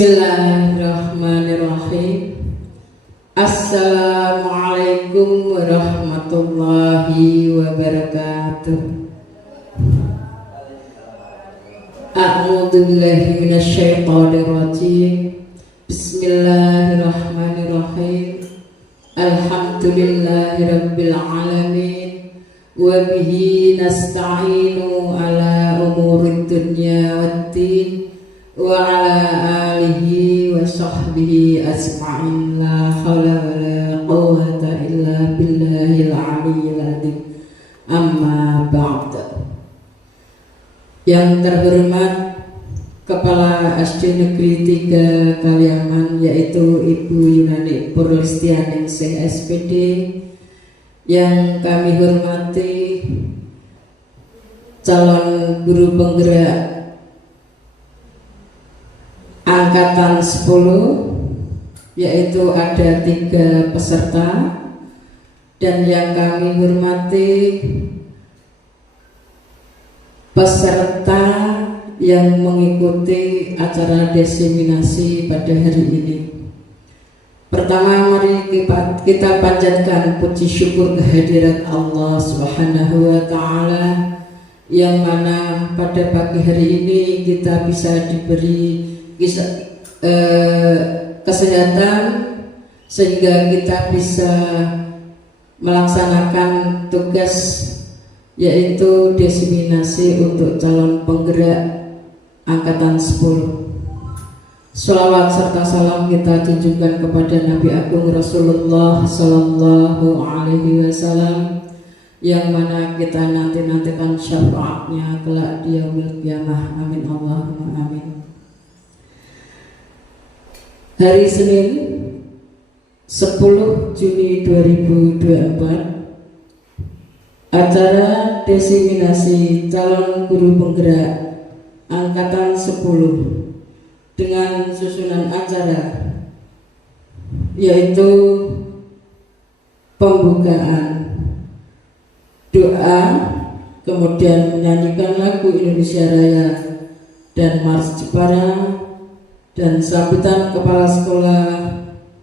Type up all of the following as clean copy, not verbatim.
Bismillahirrahmanirrahim. Assalamualaikum warahmatullahi wabarakatuh. A'udzu billahi minasyaitonir rajim. Bismillahirrahmanirrahim. Alhamdulillahirabbil alamin. Wa bihi nasta'inu ala umurid dunya waddin. Wa ala alihi wa sahbihi asma'in. La hawla wa la quwwata illa billahil aliyyil adzim. Amma ba'd. Yang terhormat Kepala SD Negeri 3 Kaliaman, yaitu Ibu Yunani Purlistianingsih SPD, yang kami hormati calon guru penggerak Angkatan 10, yaitu ada 3 peserta, dan yang kami hormati peserta yang mengikuti acara diseminasi pada hari ini. Pertama, mari kita panjatkan puji syukur kehadirat Allah Subhanahu wa Ta'ala, yang mana pada pagi hari ini kita bisa diberi kesehatan sehingga kita bisa melaksanakan tugas, yaitu diseminasi untuk calon penggerak Angkatan 10. Sholawat serta salam kita tunjukkan kepada Nabi Agung Rasulullah Sallallahu Alaihi Wasallam, yang mana kita nantikan syafaatnya kelak di yaumil qiyamah. Amin Allahumma amin. Hari Senin 10 Juni 2024, acara diseminasi calon guru penggerak Angkatan 10 dengan susunan acara, yaitu pembukaan, doa, kemudian menyanyikan lagu Indonesia Raya dan Mars Jepara, dan sambutan kepala sekolah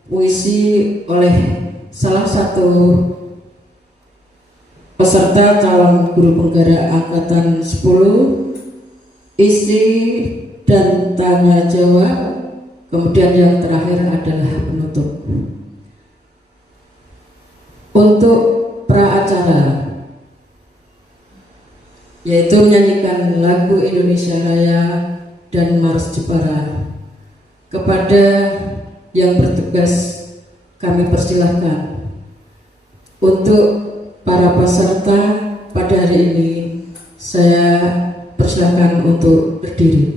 puisi oleh salah satu peserta calon guru penggerak Angkatan 10, isi dan tanya jawab, kemudian yang terakhir adalah penutup. Untuk pra acara, yaitu menyanyikan lagu Indonesia Raya dan Mars Jepara, kepada yang bertugas kami persilahkan. Untuk para peserta pada hari ini, saya persilahkan untuk berdiri.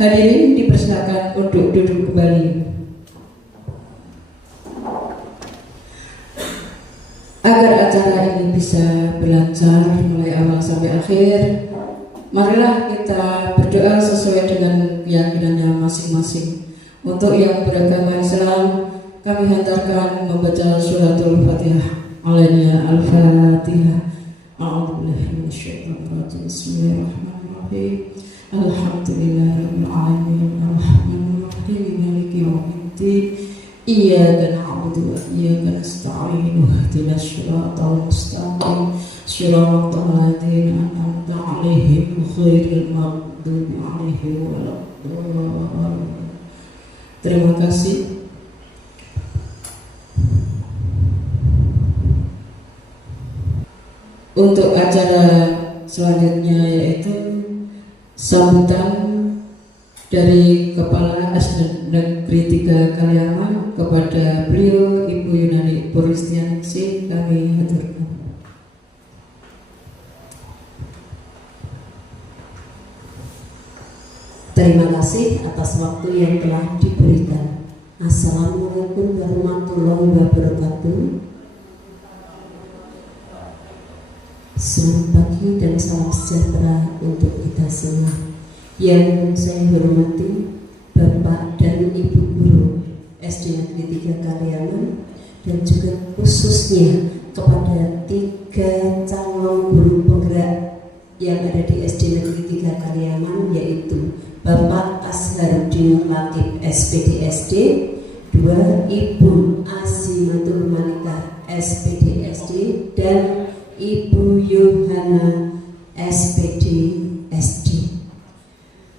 Hadirin dipersilakan untuk duduk kembali. Agar acara ini bisa berlancar mulai awal sampai akhir, marilah kita berdoa sesuai dengan keyakinannya masing-masing. Untuk yang beragama Islam, kami hantarkan membaca suratul Fatihah. Alainya Al-Fatihah. A'udzubillahi minasyaitonir rajim. Bismillahirrahmanirrahim. Alhamdulillahirabbil alamin. Arrahmanirrahim. Maliki yaumiddin. Iyyaka na'budu wa iyyaka nasta'in. Ihdinas siratal mustaqim. Siratal ladzina an'amta 'alaihim ghairil maghdubi 'alaihim waladdallin. Terima kasih. Untuk acara selanjutnya yaitu sambutan dari Kepala SD Negeri 3 Kaliaman kepada beliau Ibu Yunani Puristianingsih, kami haturkan. Terima kasih atas waktu yang telah diberikan. Assalamualaikum warahmatullahi wabarakatuh. Selamat pagi dan salam sejahtera untuk kita semua. Yang saya hormati Bapak dan Ibu Guru SD Negeri 3 Kaliaman, dan juga khususnya kepada 3 calon guru penggerak yang ada di SD Negeri 3 Kaliaman, yaitu Bapak Azharuddin Latif SPDSD, 2 Ibu Azimatul Manikah SPDSD, dan Ibu Yohana SPDSD.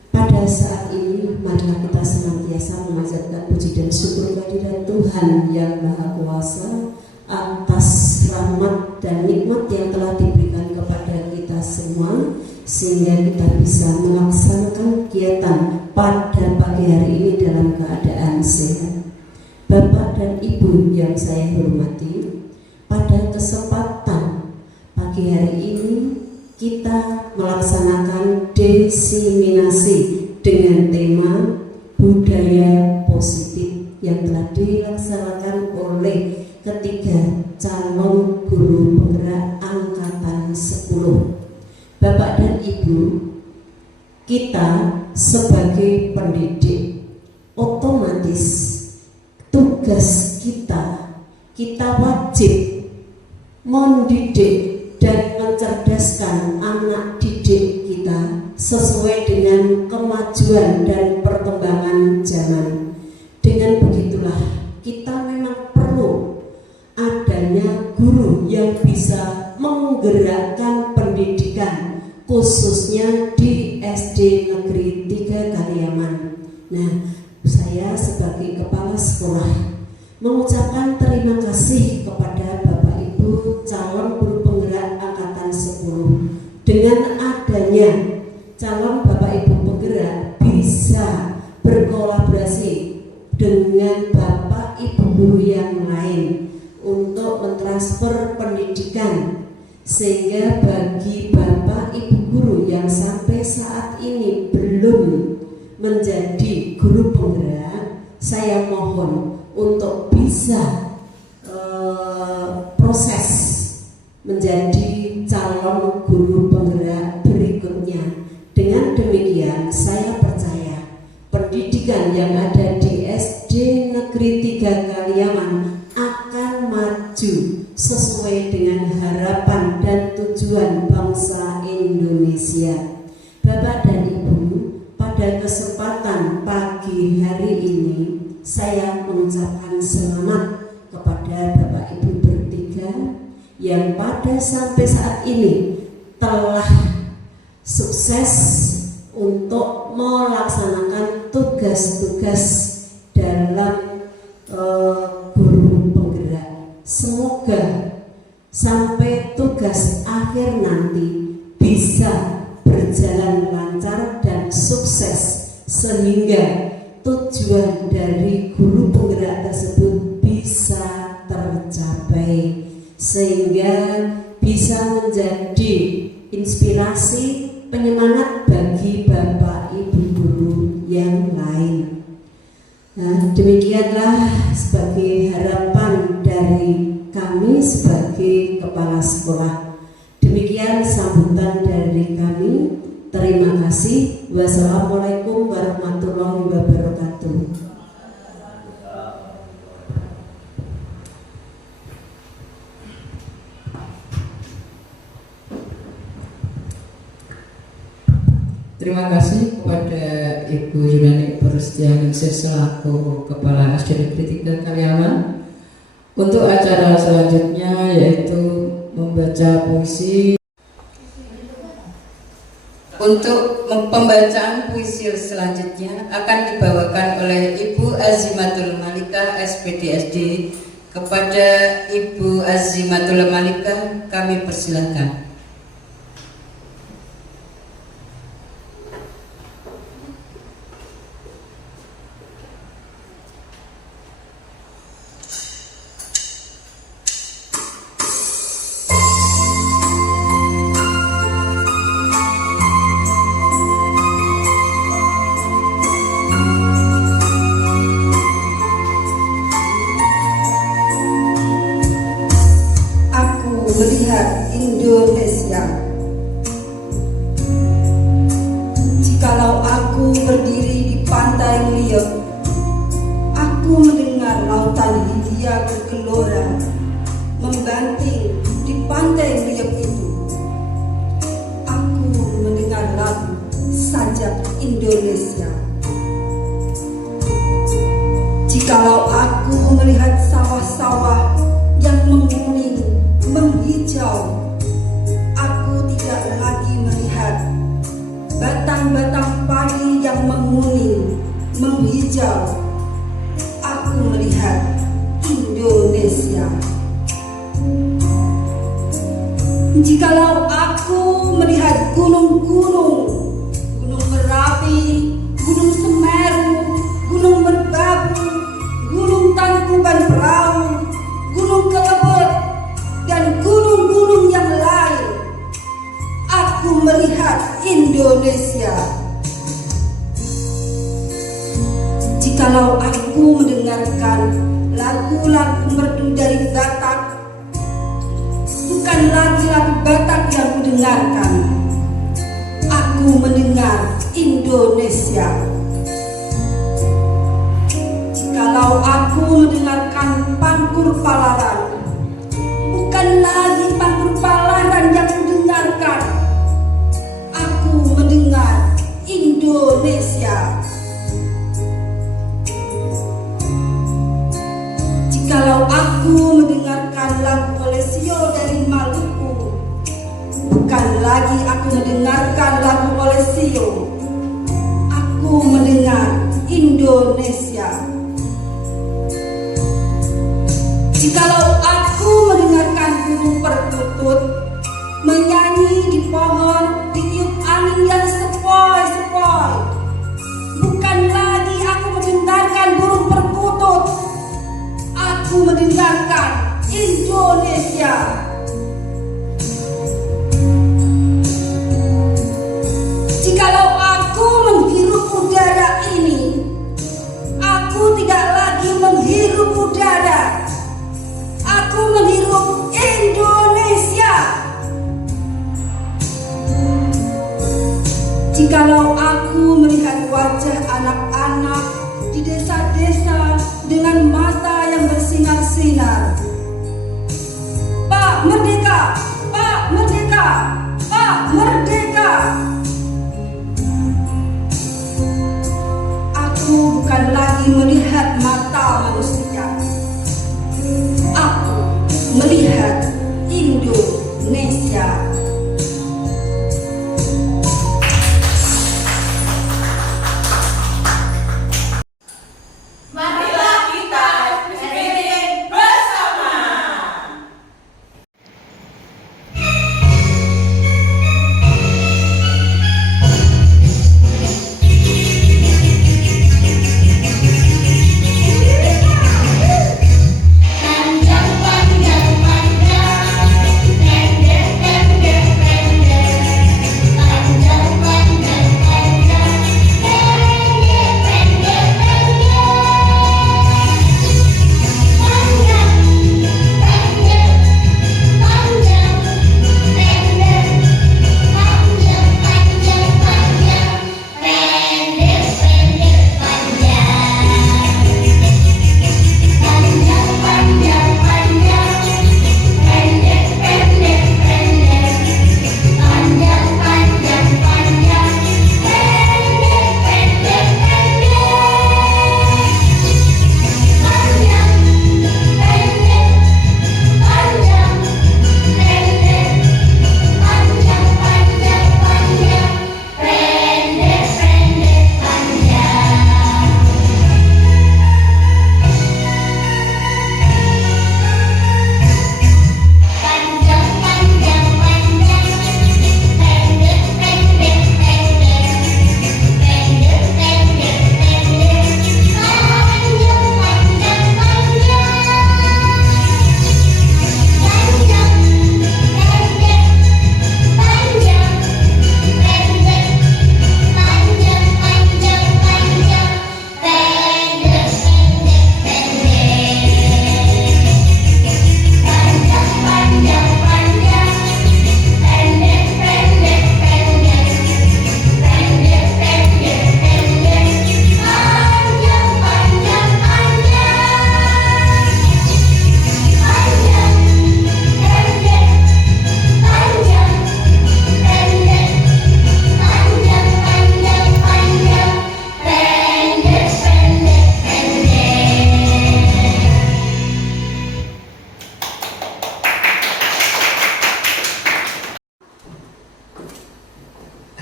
Pada saat ini marilah kita senantiasa memanjatkan puji dan syukur kehadirat Tuhan yang Maha Kuasa atas rahmat dan nikmat yang telah diberikan kepada kita semua, sehingga kita bisa melaksanakan kegiatan pada pagi hari ini dalam keadaan sehat. Bapak dan Ibu yang saya hormati, pada kesempatan pagi hari ini kita melaksanakan desiminasi dengan tema budaya positif yang telah dilaksanakan oleh ketiga calon guru penggerak angkatan 10. Bapak dan Ibu, kita sebagai pendidik otomatis tugas kita wajib mendidik dan mencerdaskan anak didik kita sesuai dengan kemajuan dan perkembangan zaman. Dengan begitulah kita memang perlu adanya guru yang bisa menggerakkan pendidikan, khususnya di SD Negeri 3 Kaliaman. Nah, saya sebagai kepala sekolah mengucapkan terima kasih kepada Bapak Ibu calon guru penggerak angkatan 10. Dengan adanya calon Bapak Ibu penggerak bisa berkolaborasi dengan Bapak Ibu guru yang lain untuk mentransfer pendidikan, sehingga bagi Bapak Ibu guru yang sampai saat ini belum menjadi guru penggerak, saya mohon untuk bisa proses menjadi calon guru penggerak berikutnya. Dengan demikian saya percaya pendidikan yang ada di SD Negeri 3 Kaliaman akan maju sesuai dengan harapan dan tujuan bangsa Indonesia. Bapak dan Ibu, pada kesempatan pagi hari ini saya mengucapkan selamat kepada Bapak Ibu bertiga yang pada sampai saat ini telah sukses untuk melaksanakan tugas-tugas dalam guru penggerak. Semoga sampai tugas akhir nanti bisa berjalan lancar dan sukses, sehingga tujuan dari guru penggerak tersebut bisa tercapai, sehingga bisa menjadi inspirasi penyemangat bagi Bapak Ibu guru yang demikianlah sebagai harapan dari kami sebagai kepala sekolah. Demikian sambutan dari kami. Terima kasih. Wassalamualaikum warahmatullahi wabarakatuh. Terima kasih kepada Ibu Yunani Purstianingsih selaku Kepala SD Negeri 3 Karyawan. Untuk acara selanjutnya yaitu membaca puisi. Untuk pembacaan puisi selanjutnya akan dibawakan oleh Ibu Azimatul Malikah SPDSD. Kepada Ibu Azimatul Malikah kami persilahkan. Melihat Indonesia. Jikalau aku berdiri di pantai Liuk, aku mendengar lautan Hindia bergelora membanting di pantai Liuk itu. Aku mendengar lagu sajak Indonesia. Jikalau aku melihat sawah-sawah yang menguning menghijau, aku tidak lagi melihat batang-batang padi yang menguning, menghijau. Aku melihat Indonesia. Jikalau aku melihat gunung-gunung, Gunung Merapi, Gunung Semeru, Gunung Merbabu, Gunung Tangkuban Perahu, Gunung Kelebet, dan gunung-gunung yang lain, aku melihat Indonesia. Jikalau aku mendengarkan lagu-lagu merdu dari Batak, bukan lagi lagu Batak yang kudengarkan, aku mendengar Indonesia. Jikalau aku mendengarkan Pangkur Palaran, bukan lagi Pangkur Palaran yang kudengarkan, aku mendengar Indonesia. Jikalau aku mendengarkan lagu Olesio dari Maluku, bukan lagi aku mendengarkan lagu Olesio, aku mendengar Indonesia. Jikalau aku mendengarkan burung perkutut menyanyi di pohon, ditiup angin yang sepoi-sepoi, bukan lagi aku mendengarkan burung perkutut, aku mendengarkan Indonesia. Jikalau aku menghirup udara ini, aku tidak lagi menghirup udara, aku menghirup Indonesia. Jikalau aku melihat wajah anak-anak di desa-desa dengan mata yang bersinar-sinar, Pak Merdeka, Pak Merdeka, Pak Merdeka, aku bukan lagi melihat mata manusia, aku melihat Indonesia. Marilah kita SPDSD bersama.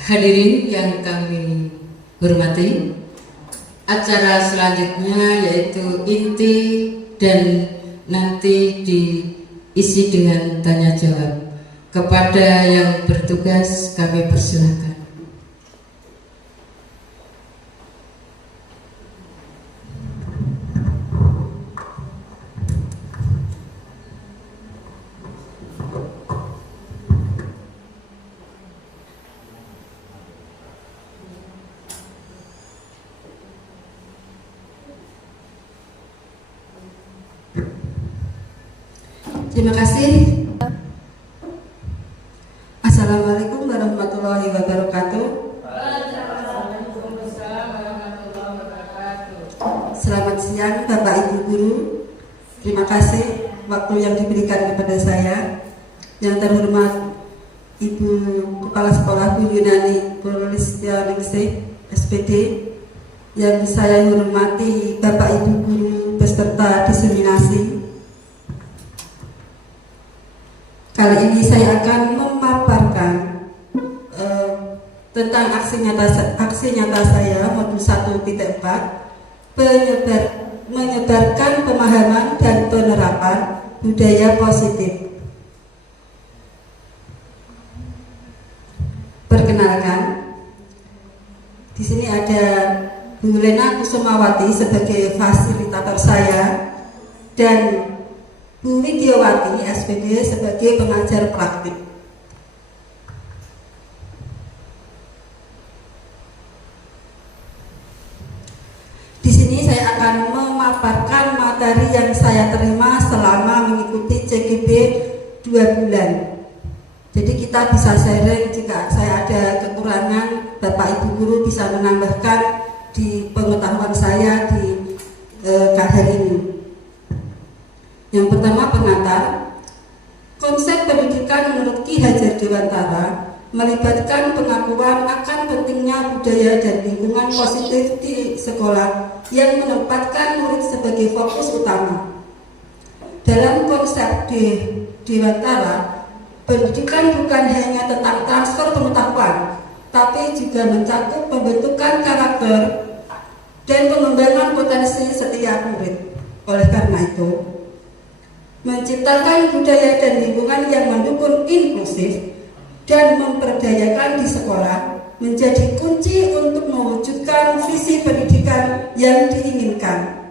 Hadirin yang kami hormati, acara selanjutnya yaitu inti dan nanti diisi dengan tanya jawab. Kepada yang bertugas kami persilakan. Terima kasih. Assalamualaikum warahmatullahi wabarakatuh. Selamat siang Bapak Ibu Guru. Terima kasih waktu yang diberikan kepada saya. Yang terhormat Ibu Kepala Sekolah Bu Yunani Purlistianingsih SPD. Yang saya hormati Bapak Ibu Guru beserta diseminasi. Kali ini saya akan memaparkan tentang aksi nyata saya modul 1.4 menyebarkan pemahaman dan penerapan budaya positif. Perkenalkan, di sini ada Bu Lena Kusumawati sebagai fasilitator saya dan Bu Widiawati SPD sebagai pengajar praktik. Di sini saya akan memaparkan materi yang saya terima selama mengikuti CGB 2 bulan. Jadi kita bisa sharing jika saya ada kekurangan, Bapak Ibu Guru bisa menambahkan di pengetahuan saya di hari ini. Yang pertama, pengantar. Konsep pendidikan menurut Ki Hajar Dewantara melibatkan pengakuan akan pentingnya budaya dan lingkungan positif di sekolah yang menempatkan murid sebagai fokus utama. Dalam konsep Dewantara, pendidikan bukan hanya tentang transfer pengetahuan, tapi juga mencakup pembentukan karakter dan pengembangan potensi setiap murid. Oleh karena itu, menciptakan budaya dan lingkungan yang mendukung inklusif dan memperdayakan di sekolah menjadi kunci untuk mewujudkan visi pendidikan yang diinginkan.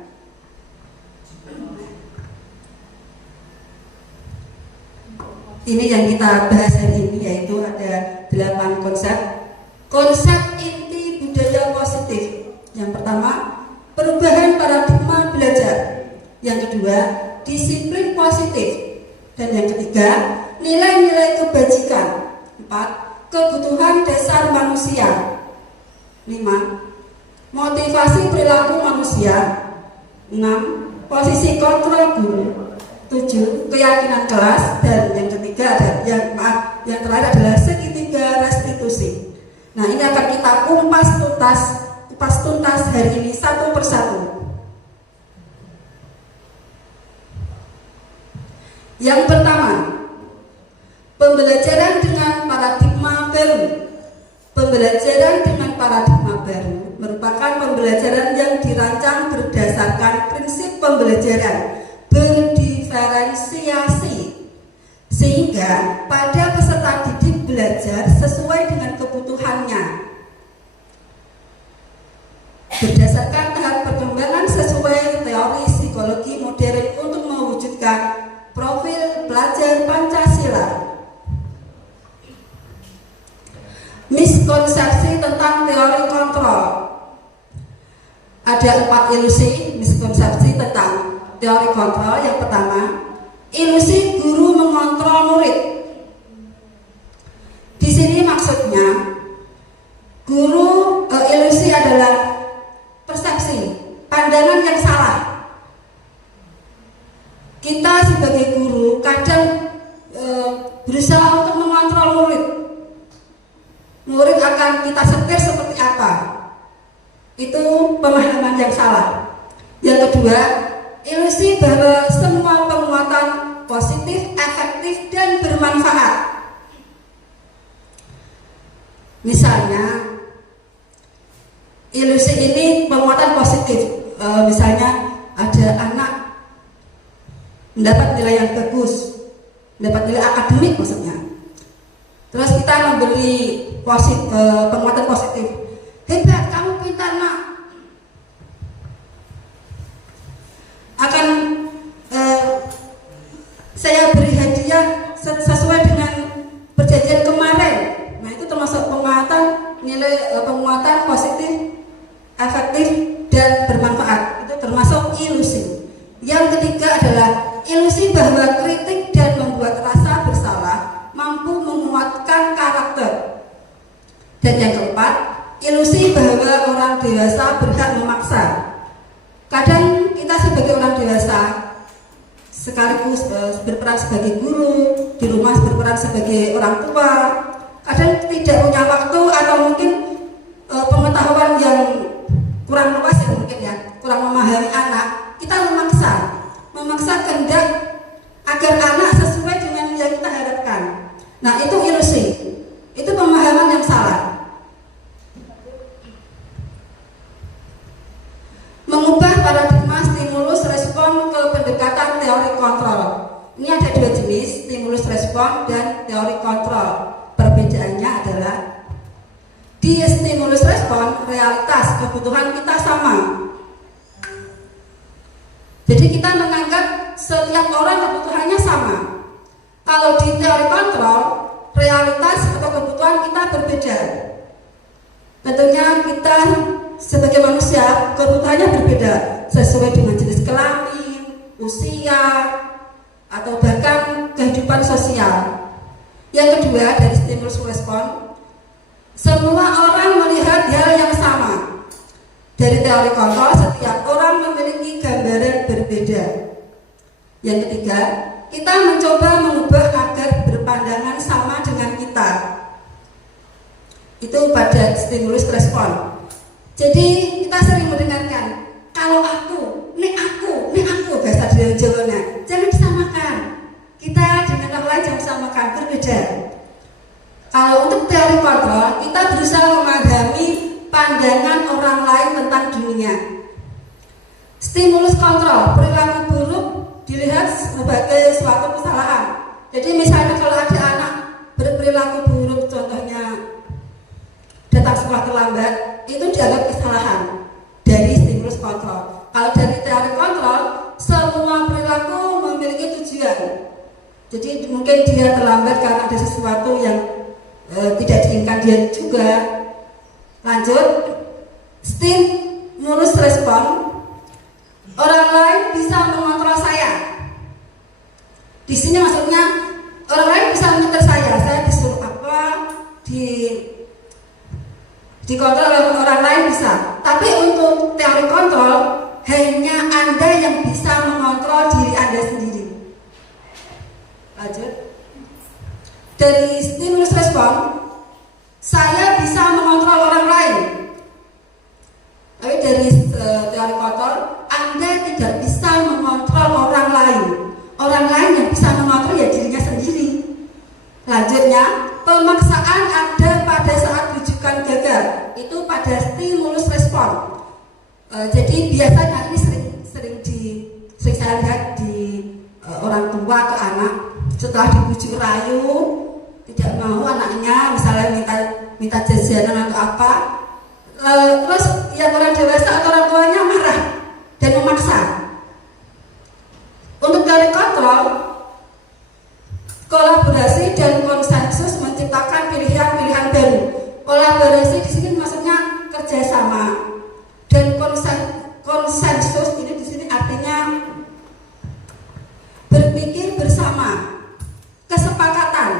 Ini yang kita bahas hari ini, yaitu ada 8 konsep. Konsep inti budaya positif. Yang pertama, perubahan paradigma belajar. Yang kedua, disiplin positif. Dan yang ketiga, nilai-nilai kebajikan. 4. Kebutuhan dasar manusia. 5. Motivasi perilaku manusia. 6. Posisi kontrol guru. 7. Keyakinan kelas. Dan yang ketiga, yang terakhir adalah segitiga restitusi. Nah, ini akan kita kupas tuntas hari ini satu persatu. Yang pertama, pembelajaran dengan paradigma baru. Pembelajaran dengan paradigma baru merupakan pembelajaran yang dirancang berdasarkan prinsip pembelajaran berdiferensiasi, sehingga pada peserta didik belajar sesuai dengan kebutuhannya, berdasarkan tahap perkembangan sesuai teori psikologi modern untuk mewujudkan profil pelajar Pancasila. Miskonsepsi tentang teori kontrol. Ada 4 ilusi miskonsepsi tentang teori kontrol. Yang pertama, ilusi guru mengontrol murid. Di sini maksudnya ilusi adalah persepsi, pandangan yang salah. Kita sebagai guru kadang berusaha untuk mengontrol murid. Murid akan kita setir seperti apa. Itu pemahaman yang salah. Yang kedua, ilusi bahwa semua penguatan positif, efektif, dan bermanfaat. Misalnya ilusi ini penguatan positif. Misalnya ada anak mendapat nilai yang bagus, mendapat nilai akademik maksudnya. Terus kita memberi penguatan positif. Hebat, kamu pintar nak. Akan saya beri hadiah sesuai dengan perjanjian kemarin. Nah, itu termasuk penguatan nilai penguatan positif, efektif dan bermanfaat. Itu termasuk ilusi. Yang ketiga adalah ilusi bahwa kritik dan membuat rasa bersalah mampu menguatkan karakter. Dan yang keempat, ilusi bahwa orang dewasa berhak memaksa. Kadang kita sebagai orang dewasa sekaligus berperan sebagai guru, di rumah berperan sebagai orang tua, kadang tidak punya waktu atau mungkin pengetahuan yang kurang luas ya mungkin ya, kurang memahami anak. Kita memaksa kehendak agar anak sesuai dengan yang kita harapkan. Nah, itu ilusi, itu pemahaman yang salah. Mengubah paradigma stimulus respon ke pendekatan teori kontrol. Ini ada dua jenis, stimulus respon dan teori kontrol. Perbedaannya adalah di stimulus respon realitas kebutuhan kita sama. Jadi kita menganggap setiap orang kebutuhannya sama. Kalau di teori kontrol, realitas atau kebutuhan kita berbeda. Tentunya kita sebagai manusia kebutuhannya berbeda sesuai dengan jenis kelamin, usia, atau bahkan kehidupan sosial. Yang kedua, dari stimulus respon, semua orang melihat hal yang sama. Dari teori kontrol, setiap orang memiliki gambaran berbeda. Yang ketiga, kita mencoba mengubah agar berpandangan sama dengan kita. Itu pada stimulus respon. Jadi kita sering mendengarkan, kalau aku, nih aku bahasa Jawa-nya, jangan disamakan. Kita dengan orang lain jangan disamakan, berbeda. Kalau untuk teori kontrol, kita berusaha memahami pandangan orang lain tentang dunia. Stimulus kontrol, perilaku buruk dilihat sebagai suatu kesalahan. Jadi misalnya kalau ada anak berperilaku buruk, contohnya datang sekolah terlambat, itu dianggap kesalahan dari stimulus kontrol. Kalau dari teori kontrol, semua perilaku memiliki tujuan. Jadi mungkin dia terlambat karena ada sesuatu yang tidak diinginkan dia juga. Lanjut, stimulus respon, orang lain bisa mengontrol saya. Di sini maksudnya orang lain bisa mengontrol saya disuruh apa, dikontrol oleh orang lain bisa. Tapi untuk teori kontrol, hanya Anda yang bisa mengontrol diri Anda sendiri. Lanjut, dari stimulus respon, saya bisa mengontrol orang lain. Tapi dari teori kontrol, Anda tidak bisa mengontrol orang lain. Orang lain yang bisa mengontrol ya dirinya sendiri. Lanjutnya, pemaksaan ada pada saat rujukan gagal. Itu pada stimulus respon. Jadi biasanya ini sering saya lihat di orang tua ke anak, setelah dibujuk rayu tidak mau anaknya misalnya minta jajanan atau apa, terus yang orang dewasa atau orang tuanya marah dan memaksa. Untuk teori kontrol, kolaborasi dan konsensus menciptakan pilihan-pilihan baru. Kolaborasi di sini maksudnya kerjasama, dan konsensus ini di sini artinya berpikir bersama, kesepakatan.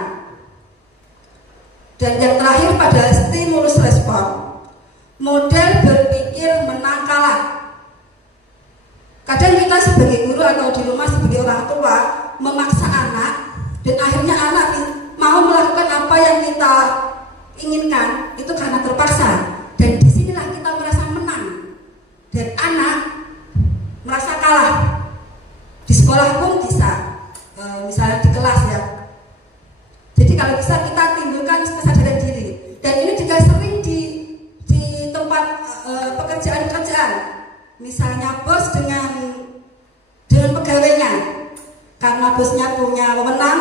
Dan yang terakhir pada stimulus respon, model berpikir menang kalah. Kadang kita sebagai guru atau di rumah sebagai orang tua memaksa anak, dan akhirnya anak mau melakukan apa yang kita inginkan itu karena terpaksa. Dan disinilah kita merasa menang dan anak merasa kalah. Di sekolah pun bisa, misalnya di kelas ya. Jadi kalau bisa kita timbulkan kesadaran diri. Dan ini juga misalnya bos dengan pegawainya, karena bosnya punya wewenang,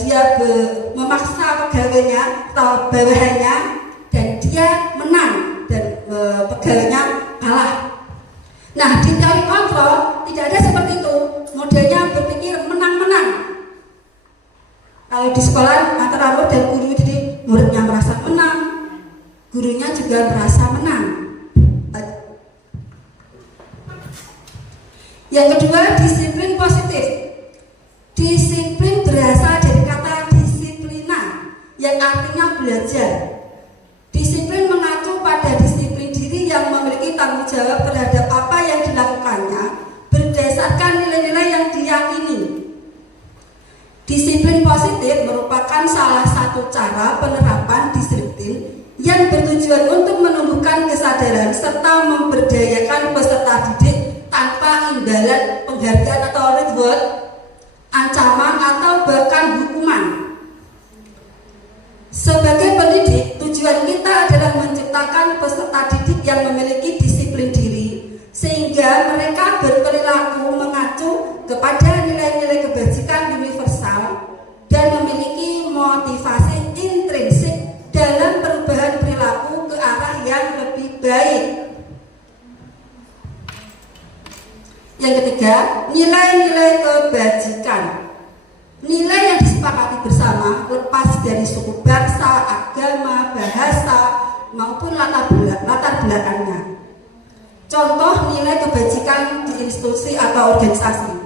dia memaksa pegawainya atau bawahannya dan dia menang dan pegawainya kalah. Nah, di teori kontrol tidak ada seperti itu. Modelnya berpikir menang-menang. Kalau di sekolah antara murid dan guru, jadi muridnya merasa menang, gurunya juga merasa menang. Yang kedua, disiplin positif. Disiplin berasal dari kata disiplina yang artinya belajar. Disiplin mengacu pada disiplin diri yang memiliki tanggung jawab terhadap apa yang dilakukannya berdasarkan nilai-nilai yang diyakini. Disiplin positif merupakan salah satu cara penerapan disiplin yang bertujuan untuk menumbuhkan kesadaran serta memberdayakan peserta didik tanpa imbalan, penghargaan atau reward, ancaman atau bahkan hukuman. Sebagai pendidik, tujuan kita adalah menciptakan peserta didik yang memiliki disiplin diri sehingga mereka berperilaku mengacu kepada nilai-nilai kebajikan universal dan memiliki motivasi intrinsik dalam perubahan perilaku ke arah yang lebih baik. Yang ketiga, nilai-nilai kebajikan. Nilai yang disepakati bersama lepas dari suku bangsa, agama, bahasa maupun latar belakangnya. Contoh nilai kebajikan di institusi atau organisasi.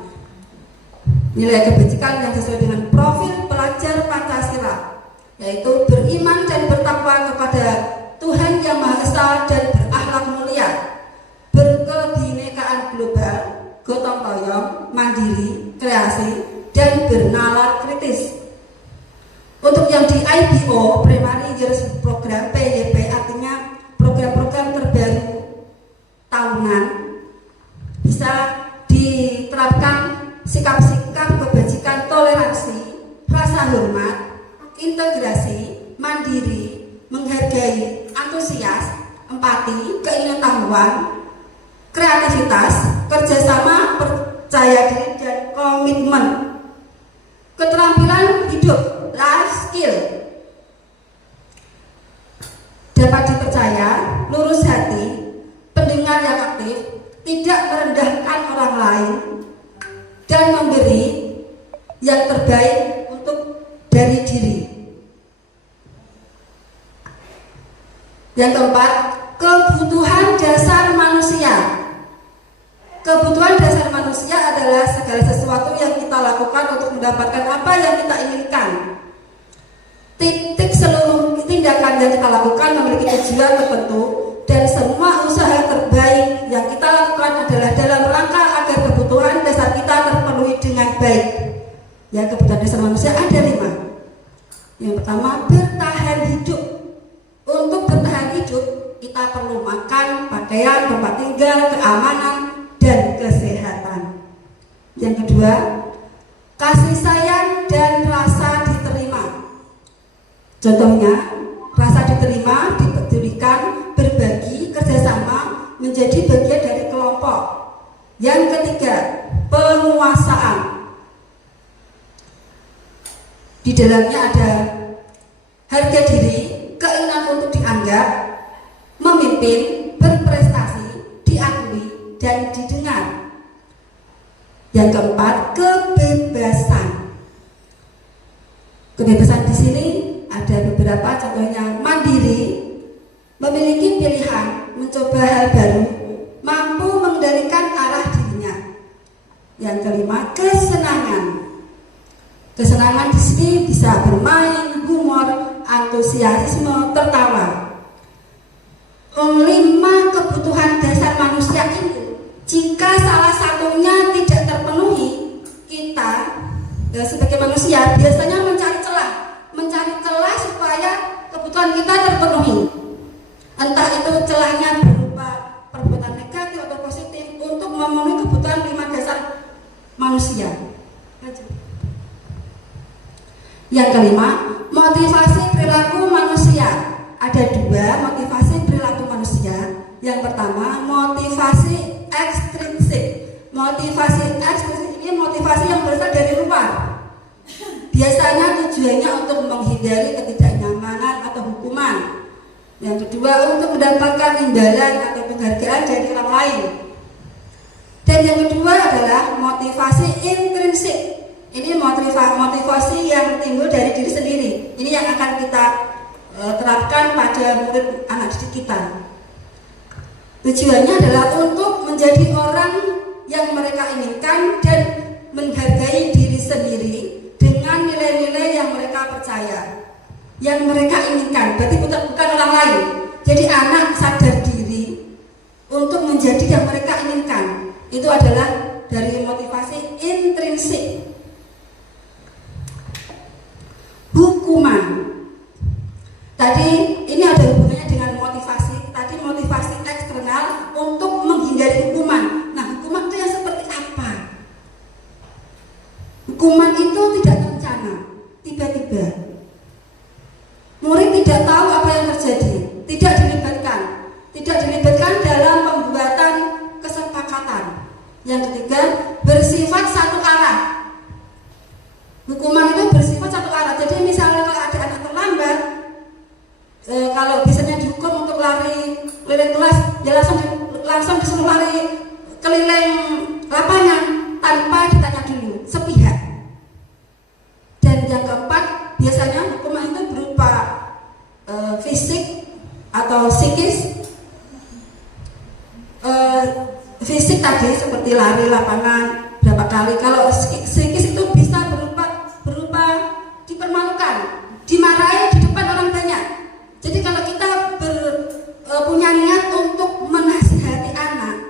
Nilai kebajikan yang sesuai dengan profil pelajar Pancasila, yaitu beriman dan bertakwa kepada Tuhan Yang Maha Esa dan berakhlak mulia, berkebinekaan global, gotong royong, mandiri, kreasi, dan bernalar kritis. Untuk yang di IBO, Primary Years Program PYP, artinya program-program terbaru tahunan, bisa diterapkan sikap-sikap kebajikan toleransi, rasa hormat, integrasi, mandiri, menghargai, antusias, empati, keingintahuan, kreativitas, kerjasama, percaya diri, dan komitmen. Keterampilan hidup, life skill, dapat dipercaya, lurus hati, pendengar yang aktif, tidak merendahkan orang lain, dan memberi yang terbaik untuk dari diri. Yang keempat, kebutuhan dasar manusia. Kebutuhan dasar manusia adalah segala sesuatu yang kita lakukan untuk mendapatkan apa yang kita inginkan. Titik seluruh tindakan yang kita lakukan memiliki tujuan tertentu, dan semua usaha terbaik yang kita lakukan adalah dalam rangka agar kebutuhan dasar kita terpenuhi dengan baik. Ya, kebutuhan dasar manusia ada 5. Yang pertama, bertahan hidup. Untuk bertahan hidup, kita perlu makan, pakaian, tempat tinggal, keamanan, dan kesehatan. Yang kedua, kasih sayang dan rasa diterima. Contohnya, rasa diterima, dipedulikan, berbagi, kerjasama, menjadi bagian dari kelompok. Yang ketiga, penguasaan. Di dalamnya ada harga diri, keinginan untuk dianggap, memimpin, berprestasi, diakui, dan didengar. Yang keempat, kebebasan. Kebebasan di sini ada beberapa, contohnya mandiri, memiliki pilihan, mencoba hal baru, mampu mengendalikan arah dirinya. Yang kelima, kesenangan. Kesenangan di sini bisa bermain, humor, antusiasme, tertawa. 5 kebutuhan dasar manusia ini, jika salah satunya tidak terpenuhi, kita sebagai manusia biasanya mencari celah supaya kebutuhan kita terpenuhi. Entah itu celahnya berupa perbuatan negatif atau positif untuk memenuhi kebutuhan 5 dasar manusia. Yang kelima, motivasi perilaku manusia. Ada 2 motivasi perilaku manusia. Yang pertama, motivasi ekstrinsik. Motivasi ekstrinsik ini motivasi yang berasal dari luar. Biasanya tujuannya untuk menghindari ketidaknyamanan atau hukuman. Yang kedua, untuk mendapatkan imbalan atau penghargaan dari orang lain. Dan yang kedua adalah motivasi intrinsik. Ini motivasi yang timbul dari diri sendiri. Ini yang akan kita terapkan pada murid anak didik kita. Tujuannya adalah untuk menjadi orang yang mereka inginkan dan menghargai diri sendiri dengan nilai-nilai yang mereka percaya, yang mereka inginkan. Berarti bukan orang lain. Jadi anak sadar diri untuk menjadi yang mereka inginkan. Itu adalah dari motivasi intrinsik. Hukuman. Tadi ini ada hubungannya dengan motivasi. Tadi motivasi eksternal untuk menghindari hukuman. Nah, hukuman itu yang seperti apa? Hukuman itu tidak terencana, tiba-tiba. Murid tidak tahu apa yang terjadi, tidak dilibatkan dalam pembuatan kesepakatan. Yang ketiga, bersifat satu arah. Hukuman itu bersifat satu arah. Jadi misalnya kalau ada anak terlambat, kalau biasanya dihukum untuk lari keliling kelas, ya langsung disuruh lari keliling lapangan tanpa ditanya dulu, sepihak. Dan yang keempat, biasanya hukuman itu berupa fisik atau psikis. Fisik tadi seperti lari lapangan berapa kali. Kalau psikis itu bisa berupa dipermalukan, dimarahi di depan orang banyak. Jadi kalau kita punya niat untuk menasihati anak,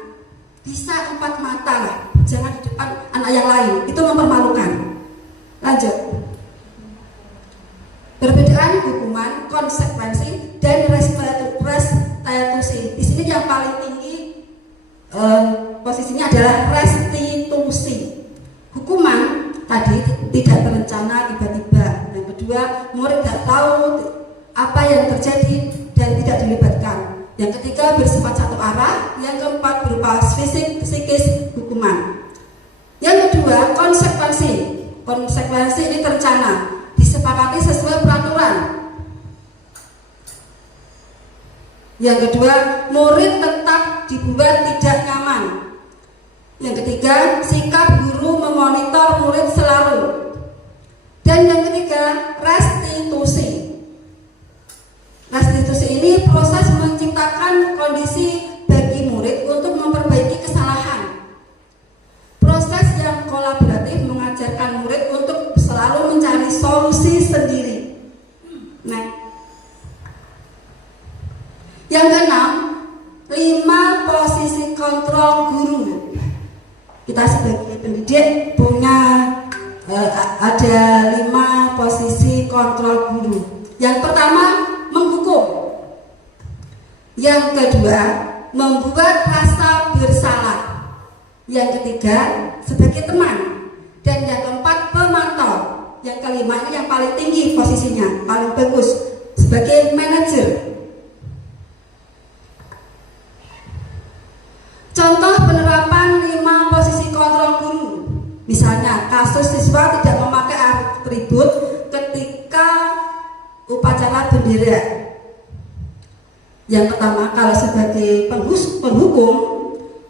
bisa 4 mata lah, jangan di depan anak yang lain, itu mempermalukan. Lanjut. Perbedaan hukuman, konsekuensi, dan restitusi. Di sini yang paling tinggi posisinya adalah restitusi. Hukuman tadi tidak terencana, tiba-tiba. Yang kedua, murid tidak tahu apa yang terjadi dan tidak dilibatkan. Yang ketiga, bersifat satu arah. Yang keempat, berupa fisik, psikis, hukuman. Yang kedua, konsekuensi. Konsekuensi ini terencana, disepakati sesuai peraturan. Yang kedua, murid tetap dibuat tidak nyaman. Yang ketiga, sikap guru memonitor murid selalu. Dan yang ketiga, restitusi. Restitusi ini proses menciptakan kondisi bagi murid untuk memperbaiki kesalahan. Proses yang kolaboratif mengajarkan murid untuk selalu mencari solusi sendiri. Nah, yang keenam, 5 posisi kontrol guru. Kita sebagai pendidik punya ada 5 posisi kontrol guru. Yang pertama, menghukum. Yang kedua, membuat rasa bersalah. Yang ketiga, sebagai teman. Dan yang keempat, pemantau. Yang kelima ini yang paling tinggi posisinya, paling bagus, sebagai manajer. Contoh penerapan 5 posisi kontrol guru. Misalnya, kasus siswa tidak memakai atribut ketika upacara bendera. Yang pertama, kalau sebagai penghukum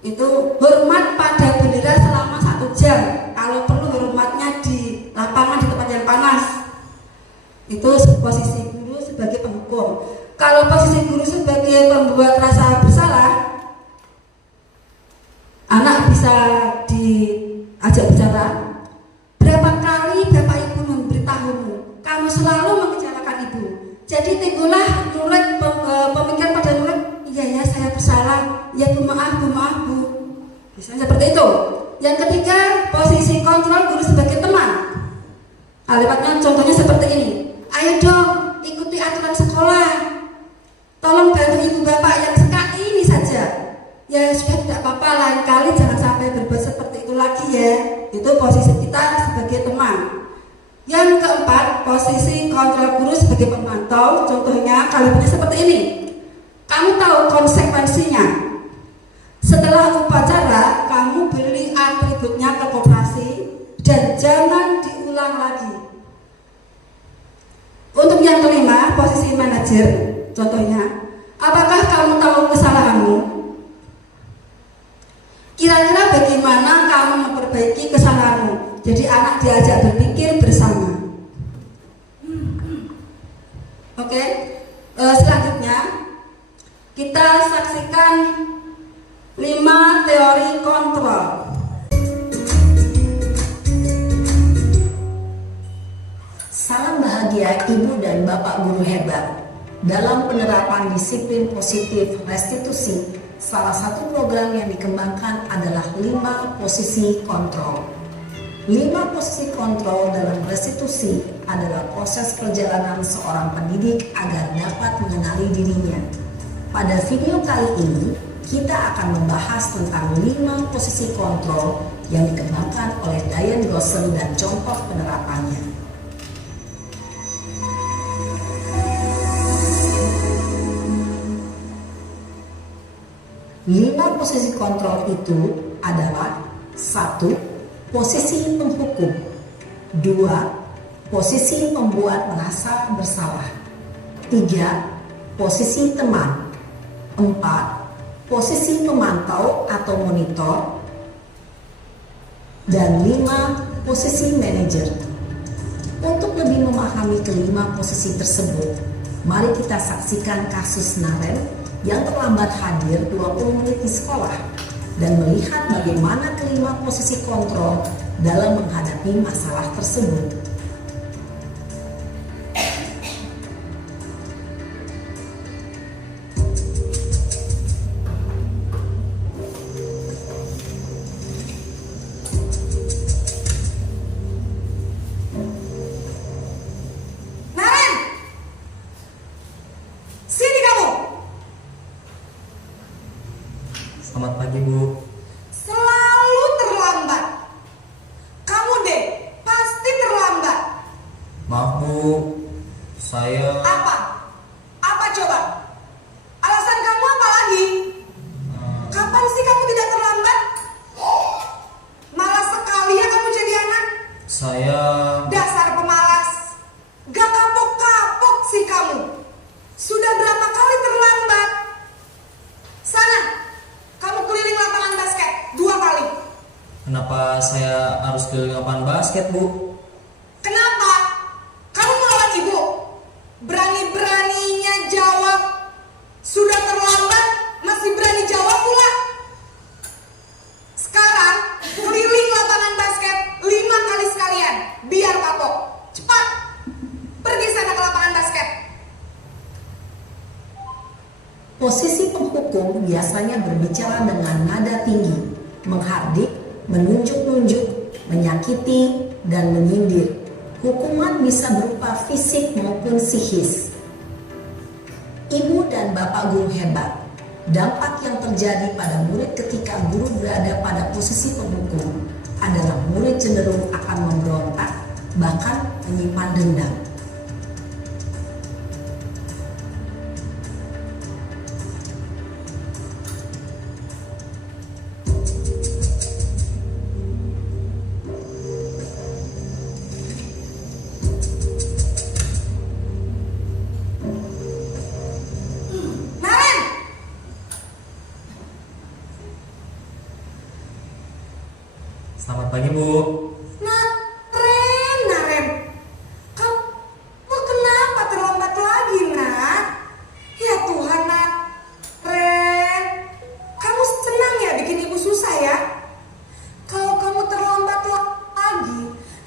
itu hormat pada bendera selama 1 jam. Kalau perlu hormatnya di lapangan di tempat yang panas. Itu posisi guru sebagai penghukum. Kalau posisi guru sebagai pembuat rasa bersalah, anak bisa diajak bicara. Berapa kali Bapak Ibu memberitahumu, kamu selalu mengecewakan Ibu. Jadi timbullah murid pemikiran pada murid, iya ya saya bersalah, ya Bu maaf Bu. Misalnya seperti itu. Yang ketiga, posisi kontrol guru sebagai teman. Kalimatnya contohnya seperti ini. Ayo dong, ikuti aturan sekolah. Tolong bantu Ibu Bapak yang sekali ini saja. Ya sudah tidak apa-apa, lain kali jangan sampai berbuat seperti itu lagi ya. Itu posisi kita sebagai teman. Yang keempat, posisi kontrol guru sebagai pemantau. Contohnya kalimatnya seperti ini. Kamu tahu konsekuensinya. Setelah upacara belajar, contohnya, apakah kamu tahu kesalahanmu? Kira-kira bagaimana kamu memperbaiki kesalahanmu? Jadi anak diajak berpikir bersama. Oke, selanjutnya kita saksikan 5 teori kontrol. Salam bahagia Ibu dan Bapak guru hebat. Dalam penerapan disiplin positif restitusi, salah satu program yang dikembangkan adalah 5 posisi kontrol. 5 posisi kontrol dalam restitusi adalah proses perjalanan seorang pendidik agar dapat mengenali dirinya. Pada video kali ini, kita akan membahas tentang 5 posisi kontrol yang dikembangkan oleh Diane Gosson dan contoh penerapannya. 5 posisi kontrol itu adalah 1. Posisi penghukum, 2. Posisi pembuat merasa bersalah, 3. Posisi teman, 4. Posisi pemantau atau monitor, dan 5. Posisi manajer. Untuk lebih memahami kelima posisi tersebut, mari kita saksikan kasus Naren yang terlambat hadir 20 menit di sekolah dan melihat bagaimana kelima posisi kontrol dalam menghadapi masalah tersebut. Naren, sini kamu. Selamat pagi, Bu. Selalu terlambat. Kamu deh, pasti terlambat. Maaf, Bu. Saya Apa? Apa coba? Alasan kamu apa lagi? Kapan sih kamu tidak terlambat? Malas sekali ya kamu jadi anak. saya Dasar pemalas. Gak kapok-kapok sih kamu. Sudah berapa kali terlambat? Sana, kamu keliling lapangan basket 2 kali. kenapa saya harus keliling lapangan basket, Bu? Kenapa? Kamu melawan ibu. Berani-beraninya jawab. Sudah terlambat, masih berani jawab pula. Sekarang, keliling lapangan basket 5 kali sekalian. Biar kapok. Cepat. Pergi sana ke lapangan basket. Posisi penghukum biasanya berbicara dengan nada tinggi, menghardik, menunjuk-nunjuk, menyakiti, dan menyindir. Hukuman bisa berupa fisik maupun psikis. Ibu dan Bapak guru hebat, dampak yang terjadi pada murid ketika guru berada pada posisi penghukum adalah murid cenderung akan memberontak, bahkan menyimpan dendam. Naren, Selamat pagi, Bu. Naren, kamu kenapa terlambat lagi, nak? Ya Tuhan, nak. Ren, kamu senang ya bikin ibu susah ya? Kalau kamu terlambat lagi,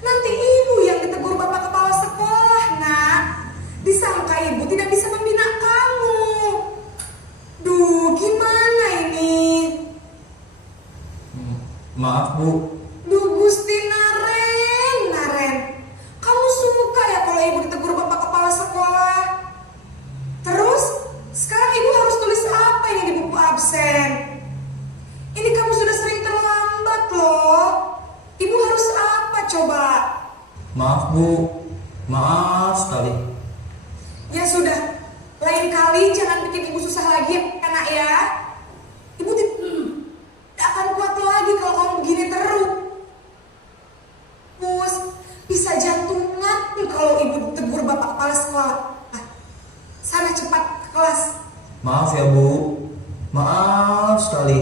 nanti ibu yang ditegur bapak kepala sekolah, nak. Disangka ibu tidak bisa membina kamu. Duh, gimana ini? Maaf, Bu. Duh Gusti Naren, kamu suka ya kalau ibu ditegur bapak kepala sekolah? Terus, sekarang ibu harus tulis apa ini di buku absen? Ini kamu sudah sering terlambat loh. Ibu harus apa coba? Maaf, Bu. Maaf sekali. Ya sudah, lain kali jangan bikin ibu susah lagi ya, anak ya. Ibu tidak akan kuat lagi kalau kamu begini terus. Bisa jantungan kalau ibu tegur bapak kepala sekolah. Sana ya Bu, maaf sekali.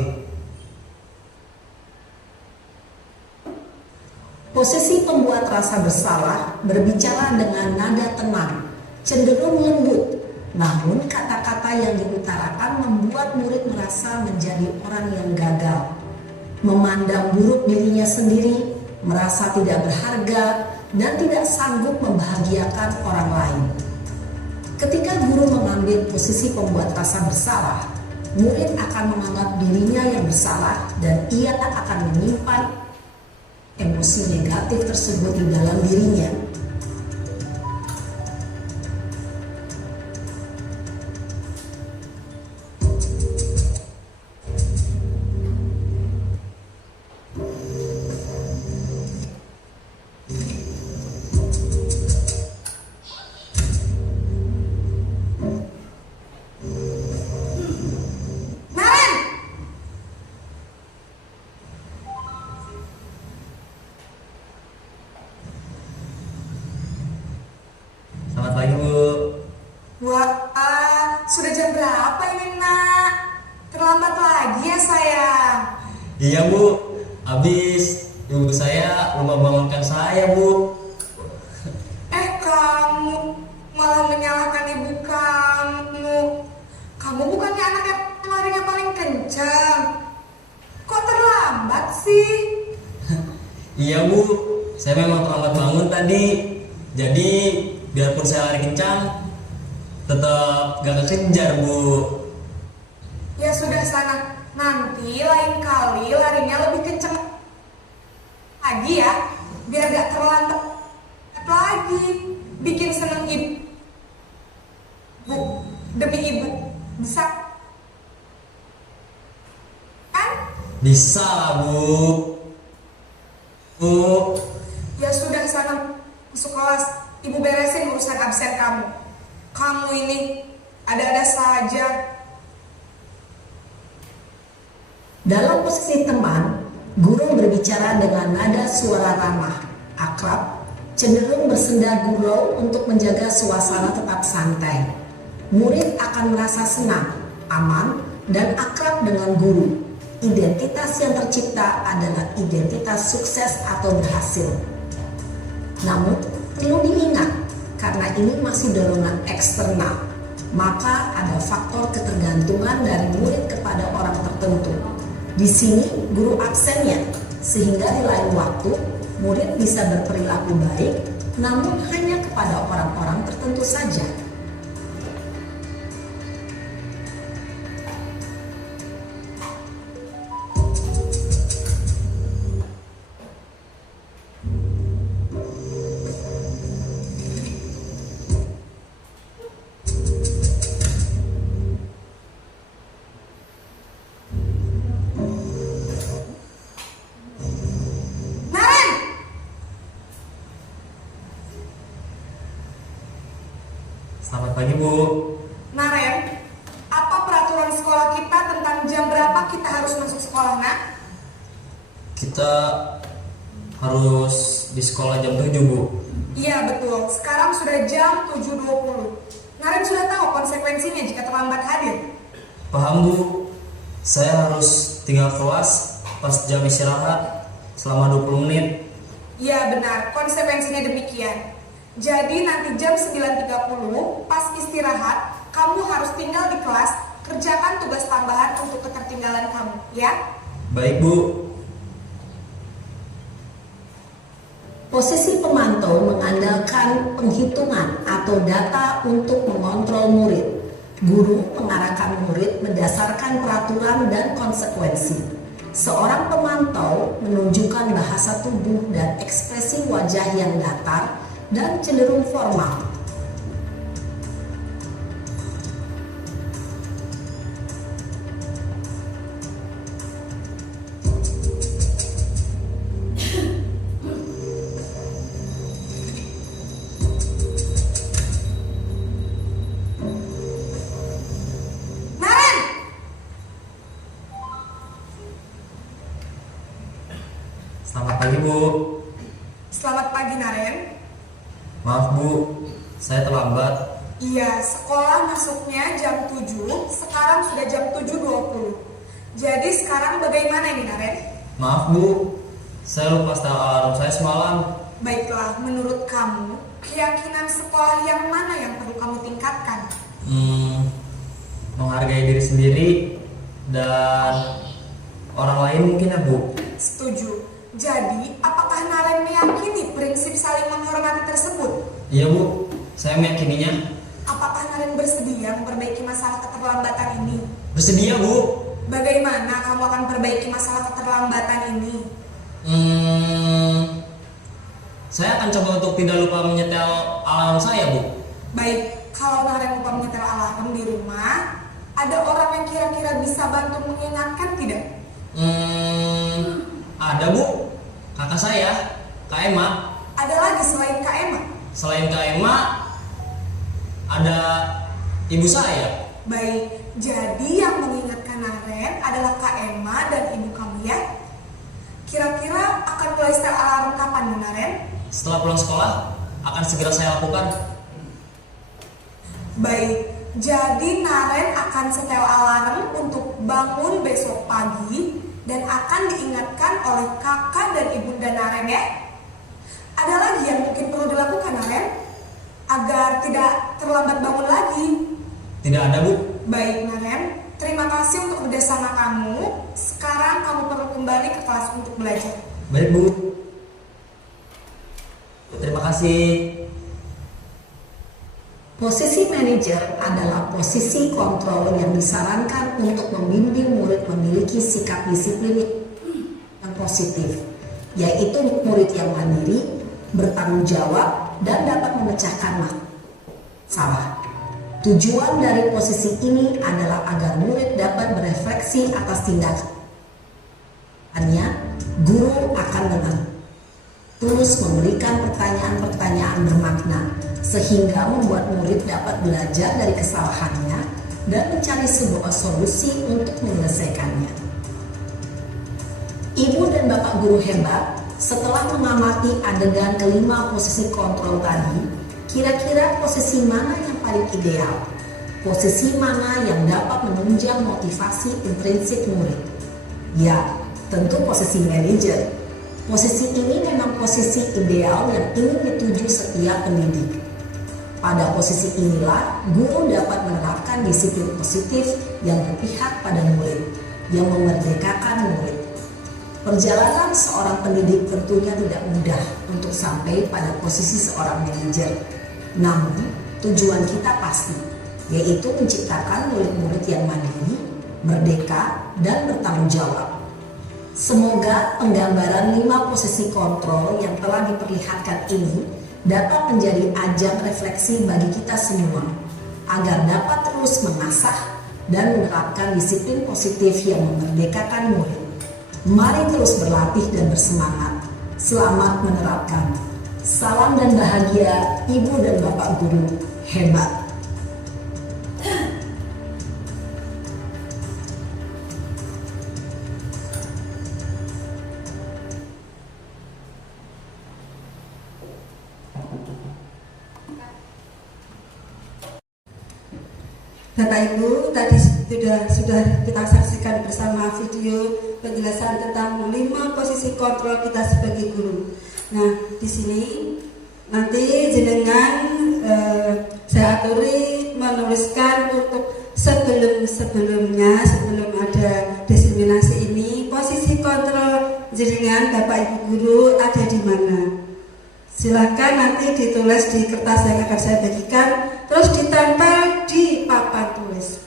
Posisi pembuat rasa bersalah berbicara dengan nada tenang, cenderung lembut. Namun kata-kata yang diutarakan membuat murid merasa menjadi orang yang gagal, memandang buruk dirinya sendiri, merasa tidak berharga, dan tidak sanggup membahagiakan orang lain. Ketika guru mengambil posisi pembuat rasa bersalah, murid akan menganggap dirinya yang bersalah dan ia akan menyimpan emosi negatif tersebut di dalam dirinya. Selamat pagi Bu. Wah, sudah jam berapa ini nak? Terlambat lagi ya sayang. Iya Bu, habis ibu saya lupa bangunkan saya Bu. Kamu malah menyalahkan ibu kamu. Kamu bukannya anak yang larinya paling kencang. Kok terlambat sih? Iya Bu, saya memang terlambat bangun tadi. Jadi biarpun saya lari kencang, tetap gak kekejar Bu. Ya sudah sana. Nanti lain kali larinya lebih kencang lagi ya, biar gak terlambat lagi. Bikin seneng ibu, Bu, demi ibu. Bisa kan? Bisa lah Bu. Bu, Ya sudah sana masuk kelas. Ibu beresin urusan absen kamu. Kamu ini ada-ada saja. Dalam posisi teman, guru berbicara dengan nada suara ramah, akrab, cenderung bersenda gurau untuk menjaga suasana tetap santai. Murid akan merasa senang, aman, dan akrab dengan guru. Identitas yang tercipta adalah identitas sukses atau berhasil. Namun, perlu diingat, karena ini masih dorongan eksternal, maka ada faktor ketergantungan dari murid kepada orang tertentu. Di sini, guru absennya, sehingga di lain waktu, murid bisa berperilaku baik, namun hanya kepada orang-orang tertentu saja. selamat pagi Bu. Naren, apa peraturan sekolah kita tentang jam berapa kita harus masuk sekolah, nak? Kita harus di sekolah jam 7 Bu. Iya betul, sekarang sudah jam 7.20. Naren sudah tahu konsekuensinya jika terlambat hadir. Paham Bu, saya harus tinggal kelas pas jam istirahat selama 20 menit. Iya benar, konsekuensinya demikian. Jadi nanti jam 9.30 pas istirahat, kamu harus tinggal di kelas, kerjakan tugas tambahan untuk ketertinggalan kamu, ya? Baik Bu. Posisi pemantau mengandalkan penghitungan atau data untuk mengontrol murid. Guru mengarahkan murid berdasarkan peraturan dan konsekuensi. Seorang pemantau menunjukkan bahasa tubuh dan ekspresi wajah yang datar dan cenderung formal. Selamat pagi Bu. Selamat pagi Naren. Maaf Bu, saya terlambat. Iya, sekolah masuknya jam 7, sekarang sudah jam 7.20. Jadi sekarang bagaimana ini, Naren? Maaf Bu, saya lupa setel alarm saya semalam. Baiklah, menurut kamu, keyakinan sekolah yang mana yang perlu kamu tingkatkan? Menghargai diri sendiri dan orang lain mungkin ya Bu. Setuju. Jadi, apakah Naren meyakini prinsip saling menghormati tersebut? Iya Bu, saya meyakininya. Apakah Naren bersedia memperbaiki masalah keterlambatan ini? Bersedia Bu. Bagaimana kamu akan perbaiki masalah keterlambatan ini? Saya akan coba untuk tidak lupa menyetel alarm saya Bu. Baik, kalau Naren lupa menyetel alarm di rumah, ada orang yang kira-kira bisa bantu mengingatkan tidak? Ada Bu, kakak saya, Kak Emma. Ada lagi selain Kak Emma? Selain Kak Emma, ada ibu saya. Baik, jadi yang mengingatkan Naren adalah Kak Emma dan ibu kamu ya? Kira-kira akan mulai setel alarm kapan nih, Naren? Setelah pulang sekolah, akan segera saya lakukan. Baik, jadi Naren akan setel alarm untuk bangun besok pagi dan akan diingatkan oleh kakak dan ibunda Naren ya. Ada lagi yang mungkin perlu dilakukan Naren agar tidak terlambat bangun lagi? Tidak ada Bu. Baik Naren, terima kasih untuk kerjasama kamu. Sekarang kamu perlu kembali ke kelas untuk belajar. Baik Bu. Terima kasih. Posisi manajer adalah posisi kontrol yang disarankan untuk membimbing murid memiliki sikap disiplin yang positif, yaitu murid yang mandiri, bertanggung jawab, dan dapat memecahkan masalah. Tujuan dari posisi ini adalah agar murid dapat berefleksi atas tindakannya. Guru akan dengan tulus memberikan pertanyaan-pertanyaan bermakna sehingga membuat murid dapat belajar dari kesalahannya dan mencari sebuah solusi untuk menyelesaikannya. Ibu dan bapak guru hebat, setelah mengamati adegan kelima posisi kontrol tadi, kira-kira posisi mana yang paling ideal? Posisi mana yang dapat menunjang motivasi intrinsik murid? Ya, tentu posisi manajer. Posisi ini memang posisi ideal yang ingin dituju setiap pendidik. Pada posisi inilah, guru dapat menerapkan disiplin positif yang berpihak pada murid, yang memerdekakan murid. Perjalanan seorang pendidik tentunya tidak mudah untuk sampai pada posisi seorang manajer. Namun, tujuan kita pasti, yaitu menciptakan murid-murid yang mandiri, merdeka, dan bertanggung jawab. Semoga penggambaran 5 posisi kontrol yang telah diperlihatkan ini dapat menjadi ajang refleksi bagi kita semua, agar dapat terus mengasah dan menerapkan disiplin positif yang memerdekakan murid. Mari terus berlatih dan bersemangat. Selamat menerapkan. Salam dan bahagia Ibu dan Bapak Guru hebat. Bapak Ibu, tadi sudah kita saksikan bersama video penjelasan tentang 5 posisi kontrol kita sebagai guru. Nah, di sini nanti jenengan saya aturi menuliskan untuk sebelum ada diseminasi ini, posisi kontrol jenengan Bapak Ibu guru ada di mana? Silakan nanti ditulis di kertas yang akan saya bagikan, terus ditempel di papan tulis.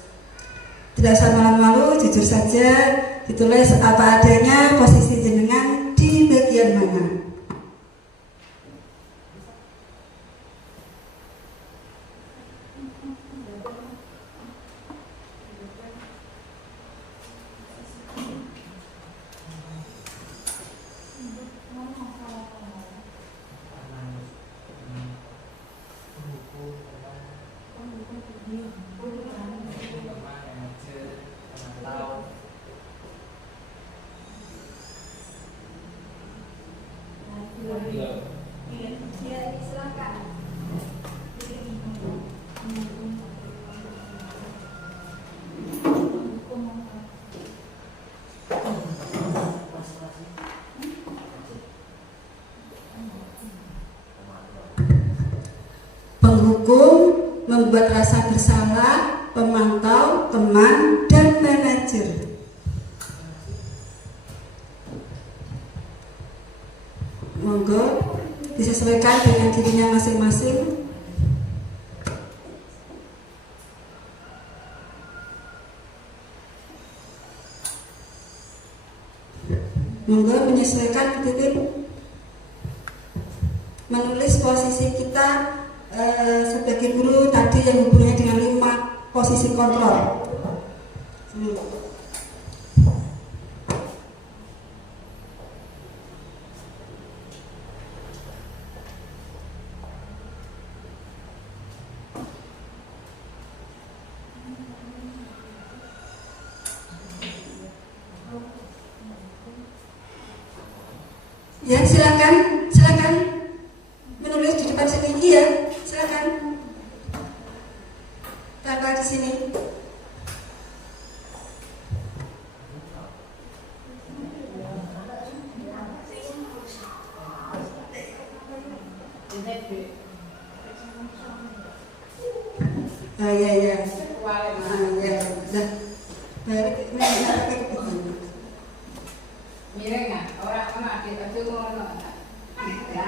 Tidak usah malu-malu, jujur saja ditulis apa adanya posisi jenengan di bagian mana. pembuat rasa bersalah, pemantau, teman, dan manajer. Monggo disesuaikan dengan dirinya masing-masing. Monggo menyesuaikan titik menulis posisi kita sebagai guru tadi yang hubungannya dengan 5 posisi kontrol. Ya, silakan menulis di depan sini. Iya, silakan. Tempel di sini. Ya. Ya. Dah. Balik Miring nggak? Orang mana di baju ngono? Ya.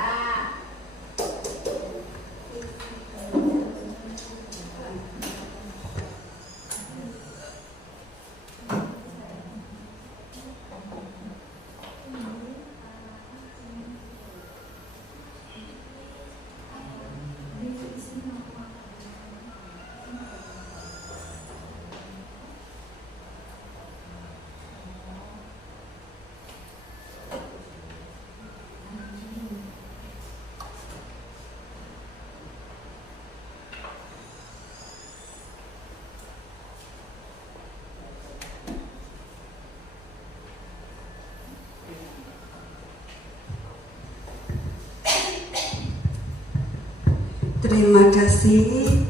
Terima kasih.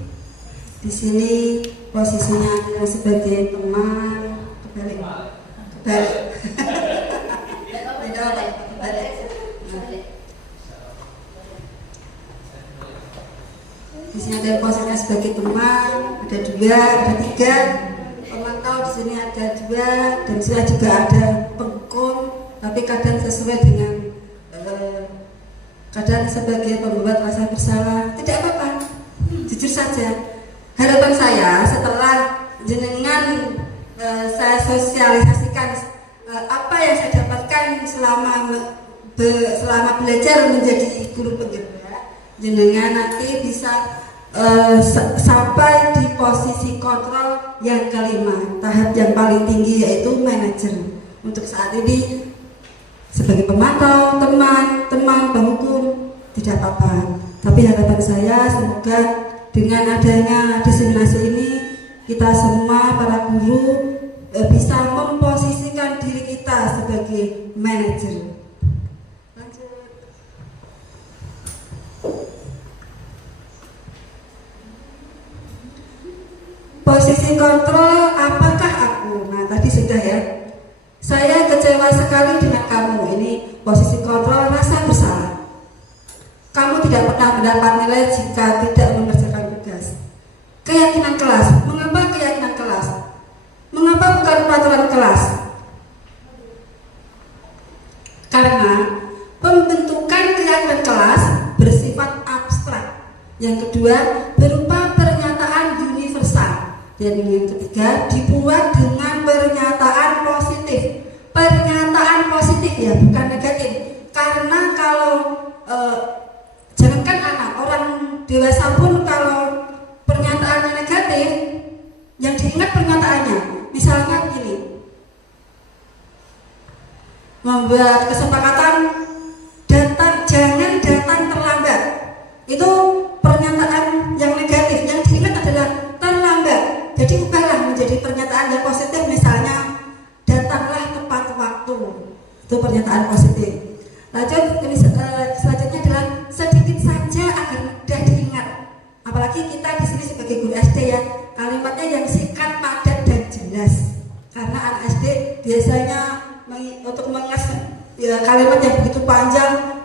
Di sini posisinya adalah sebagai teman. Balik. Di sini ada posisinya sebagai teman, ada 2, ada 3. Pemantau di sini ada 2, dan saya juga ada penghukum, tapi kadang sesuai dengan kadang sebagai pembuat rasa bersalah. Tidak apa-apa, jujur saja. Harapan saya setelah jenengan saya sosialisasikan apa yang saya dapatkan selama belajar menjadi guru penggerak, jenengan nanti bisa sampai di posisi kontrol yang kelima, tahap yang paling tinggi yaitu manajer. Untuk saat ini sebagai pemantau, teman, penghukum, tidak apa-apa. Tapi harapan saya semoga dengan adanya diseminasi ini kita semua para guru bisa memposisikan diri kita sebagai manajer. Lanjut. Posisi kontrol, apakah aku? Nah, tadi sudah ya. Saya kecewa sekali dengan kamu. Ini posisi kontrol rasa bersalah. Kamu tidak pernah mendapat nilai jika tidak mengerjakan tugas. Keyakinan kelas. Mengapa keyakinan kelas? Mengapa bukan peraturan kelas? Karena pembentukan keyakinan kelas bersifat abstrak. Yang kedua, berupa pernyataan universal. Dan yang ketiga, dibuat dengan pernyataan positif. Pernyataan positif ya, bukan negatif. Karena kalau jangankan anak, orang dewasa pun kalau pernyataannya negatif, yang diingat pernyataannya. Misalnya begini, membuat kesepakatan jangan datang terlambat. Itu pernyataan yang negatif. Yang diingat adalah terlambat. Jadi ubahlah menjadi pernyataan yang positif. Misalnya, datanglah tepat waktu. Itu pernyataan positif. Lanjut, selanjutnya adalah sedikit saja agar mudah diingat. Apalagi kita di sini sebagai guru SD ya, kalimatnya yang singkat, padat dan jelas. Karena anak SD biasanya untuk mengingat kalimat yang begitu panjang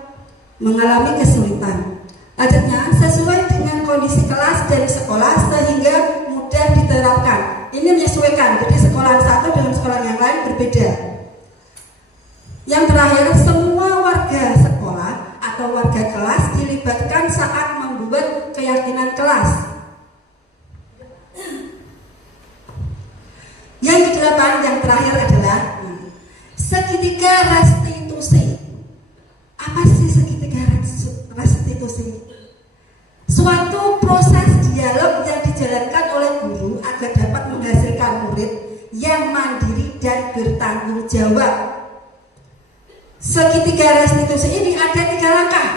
mengalami kesulitan. Lanjutnya, sesuai dengan kondisi kelas dan sekolah sehingga mudah diterapkan. Ini menyesuaikan, jadi sekolah satu dengan sekolah yang lain berbeda. Yang terakhir, semua warga sekolah atau warga kelas dilibatkan saat membuat keyakinan kelas. Yang kedelapan, yang terakhir adalah segitiga restitusi. Apa sih segitiga restitusi? Suatu proses dialog yang dijalankan oleh guru agar dapat menghasilkan murid yang mandiri dan bertanggung jawab. Segitiga restitusi ini ada 3 langkah.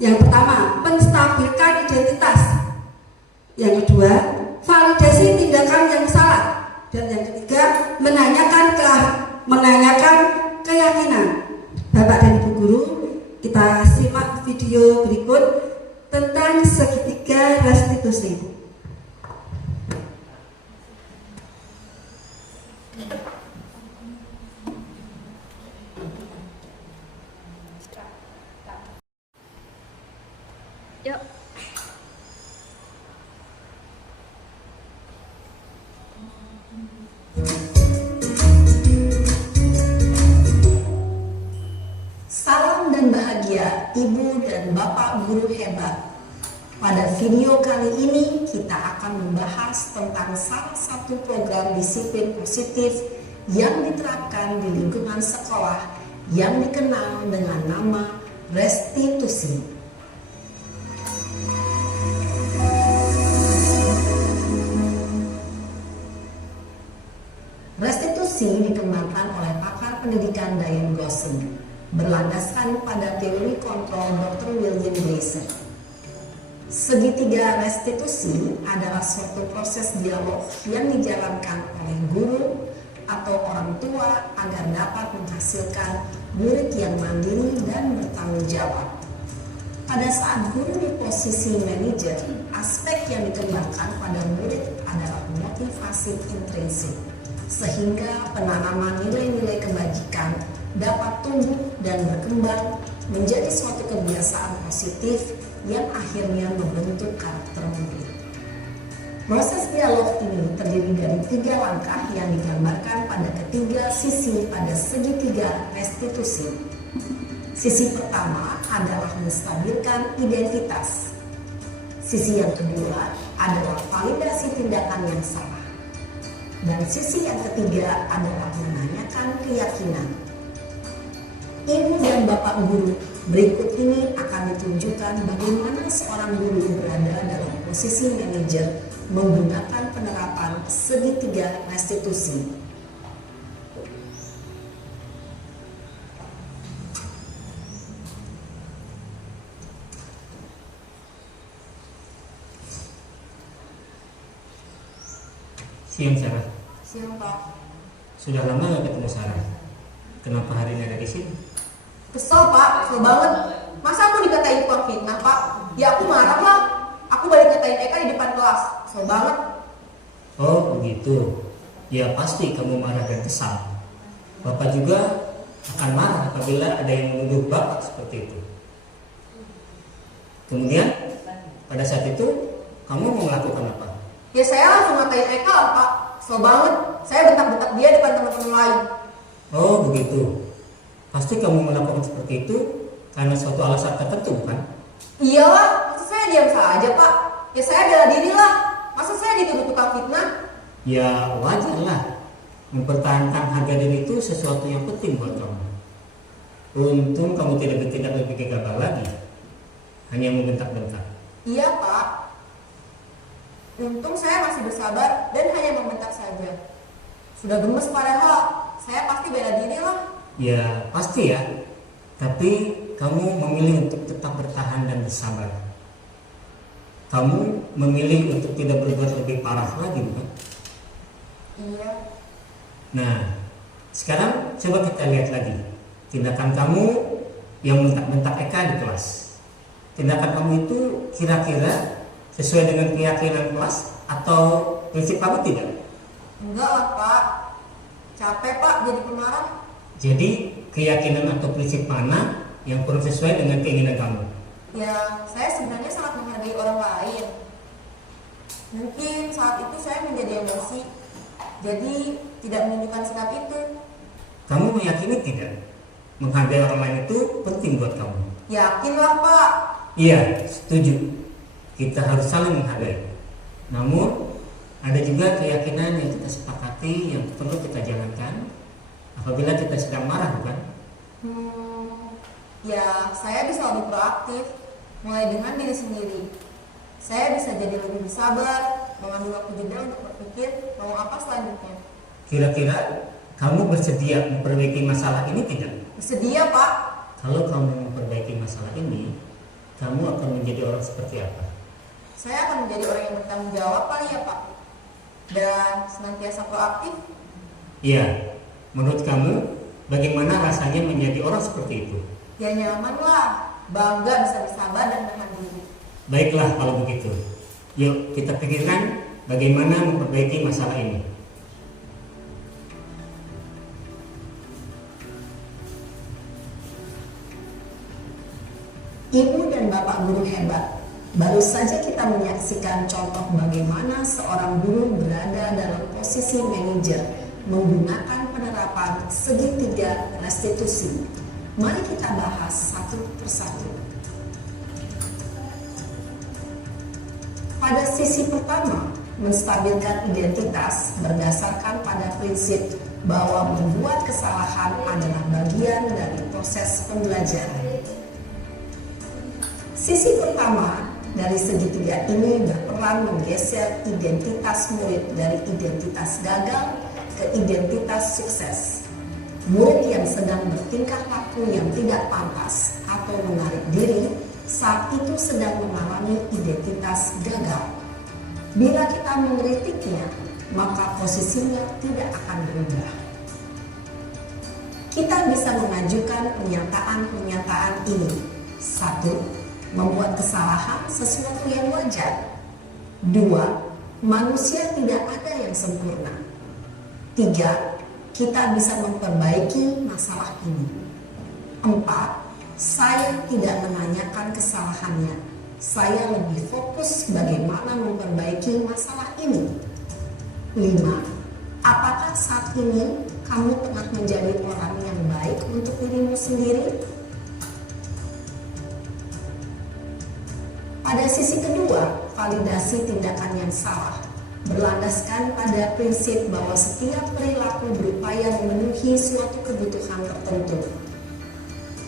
Yang pertama, menstabilkan identitas. Yang kedua, validasi tindakan yang salah. Dan yang ketiga, menanyakan keyakinan. Bapak dan Ibu guru, kita simak video berikut tentang segitiga restitusi. Yuk. Salam dan bahagia Ibu dan Bapak guru hebat. Pada video kali ini kita akan membahas tentang salah satu program disiplin positif yang diterapkan di lingkungan sekolah yang dikenal dengan nama restitusi. Restitusi dikembangkan oleh pakar pendidikan Diane Gosson berlandaskan pada teori kontrol Dr. William Gleason. Segitiga restitusi adalah suatu proses dialog yang dijalankan oleh guru atau orang tua agar dapat menghasilkan murid yang mandiri dan bertanggung jawab. Pada saat guru di posisi manajer, aspek yang dikembangkan pada murid adalah motivasi intrinsik, sehingga penanaman nilai-nilai kebajikan dapat tumbuh dan berkembang menjadi suatu kebiasaan positif yang akhirnya membentuk karakter murid. Proses dialog ini terdiri dari 3 langkah yang digambarkan pada ketiga sisi pada segitiga restitusi. Sisi pertama adalah menstabilkan identitas. Sisi yang kedua adalah validasi tindakan yang salah. Dan sisi yang ketiga adalah menanyakan keyakinan. Ibu dan Bapak guru, berikut ini akan ditunjukkan bagaimana seorang guru berada dalam posisi manajer menggunakan penerapan segitiga restitusi. Siang Sarah. Siang Pak. Sudah lama gak ketemu Sarah? Kenapa hari ini ada di sini? Kesel Pak, kesel banget. Masa aku dikatain tukang fitnah Pak? Ya aku marah lah. Aku balik ngatain Eka di depan kelas. Kesel banget. Oh begitu. Ya pasti kamu marah dan kesal. Bapak juga akan marah apabila ada yang menuduh Bapak seperti itu. Kemudian pada saat itu kamu mau melakukan apa? Ya saya langsung ngatain Eka lah Pak. Kesel banget. Saya bentak-bentak dia depan teman-teman lain. Oh begitu. Pasti kamu melakukan seperti itu karena suatu alasan tertentu, bukan? Iyalah, masa saya diam saja Pak? Ya saya bela diri lah. Masa saya dituduh tukang fitnah? Ya wajar lah. Mempertahankan harga diri itu sesuatu yang penting buat kamu. Untung kamu tidak bertindak lebih gegabah lagi, hanya membentak-bentak. Iya Pak. Untung saya masih bersabar dan hanya membentak saja. Sudah gemes padahal, saya pasti bela diri lah. Ya pasti ya. Tapi kamu memilih untuk tetap bertahan dan bersabar. Kamu memilih untuk tidak berbuat lebih parah lagi, bukan? Iya. Nah, sekarang coba kita lihat lagi tindakan kamu yang bentak-bentak Eka di kelas. Tindakan kamu itu kira-kira sesuai dengan keyakinan kelas atau prinsip kamu tidak? Enggak lah Pak. Capek Pak jadi pemarah. Jadi keyakinan atau prinsip mana yang kurang sesuai dengan keinginan kamu? Ya, saya sebenarnya sangat menghargai orang lain. Mungkin saat itu saya menjadi emosi, jadi tidak menunjukkan sikap itu. Kamu meyakini tidak? Menghargai orang lain itu penting buat kamu. Yakinlah Pak. Iya, setuju. Kita harus saling menghargai. Namun, ada juga keyakinan yang kita sepakati yang perlu kita jalankan apabila kita sedang marah, bukan? Ya, saya bisa lebih proaktif, mulai dengan diri sendiri. Saya bisa jadi lebih bersabar, mengambil waktu jeda untuk berpikir mau apa selanjutnya. Kira-kira kamu bersedia memperbaiki masalah ini tidak? Bersedia Pak. Kalau kamu memperbaiki masalah ini, kamu akan menjadi orang seperti apa? Saya akan menjadi orang yang bertanggung jawab kali ya Pak. Dan senantiasa proaktif. Iya, menurut kamu bagaimana rasanya menjadi orang seperti itu? Ya nyaman lah, bangga bisa bersabar dan menahan diri. Baiklah kalau begitu. Yuk kita pikirkan bagaimana memperbaiki masalah ini. Ibu dan Bapak guru hebat, baru saja kita menyaksikan contoh bagaimana seorang guru berada dalam posisi manajer menggunakan penerapan segitiga restitusi. Mari kita bahas satu persatu. Pada sisi pertama, menstabilkan identitas berdasarkan pada prinsip bahwa membuat kesalahan adalah bagian dari proses pembelajaran. Sisi pertama dari segitiga ini berperan menggeser identitas murid dari identitas gagal ke identitas sukses. Murid yang sedang bertingkah laku yang tidak pantas atau menarik diri saat itu sedang mengalami identitas gagal. Bila kita mengkritiknya, maka posisinya tidak akan berubah. Kita bisa mengajukan pernyataan-pernyataan ini. 1. Membuat kesalahan sesuatu yang wajar. 2. Manusia tidak ada yang sempurna. 3. Kita bisa memperbaiki masalah ini. 4. Saya tidak menanyakan kesalahannya. Saya lebih fokus bagaimana memperbaiki masalah ini. 5. Apakah saat ini kamu tengah menjadi orang yang baik untuk dirimu sendiri? Pada sisi kedua, validasi tindakan yang salah berlandaskan pada prinsip bahwa setiap perilaku berupaya memenuhi suatu kebutuhan tertentu.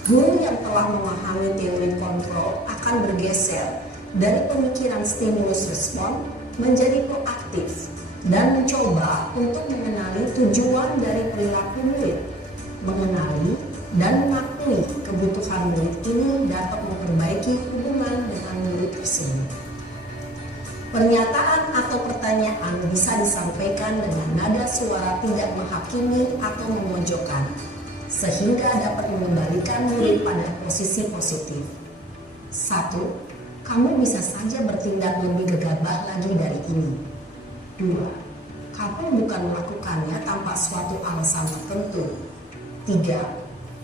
Guru yang telah memahami teori kontrol akan bergeser dari pemikiran stimulus respon menjadi proaktif dan mencoba untuk mengenali tujuan dari perilaku murid. Mengenali dan mengakui kebutuhan murid ini dapat memperbaiki hubungan dengan murid tersebut. Pernyataan atau pertanyaan bisa disampaikan dengan nada suara tidak menghakimi atau memojokkan, sehingga dapat mengembalikan murid pada posisi positif. 1. Kamu bisa saja bertindak lebih gegabah lagi dari ini. 2. Kamu bukan melakukannya tanpa suatu alasan tertentu. 3.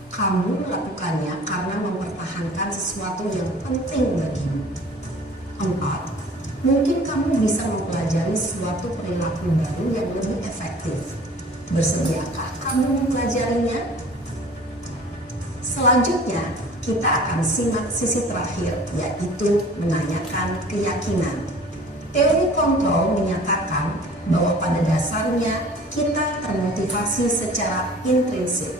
Kamu melakukannya karena mempertahankan sesuatu yang penting bagimu. 4. Mungkin kamu bisa mempelajari suatu perilaku baru yang lebih efektif. Bersediakah kamu mempelajarinya? Selanjutnya, kita akan simak sisi terakhir, yaitu menanyakan keyakinan. Teori kontrol menyatakan bahwa pada dasarnya kita termotivasi secara intrinsik.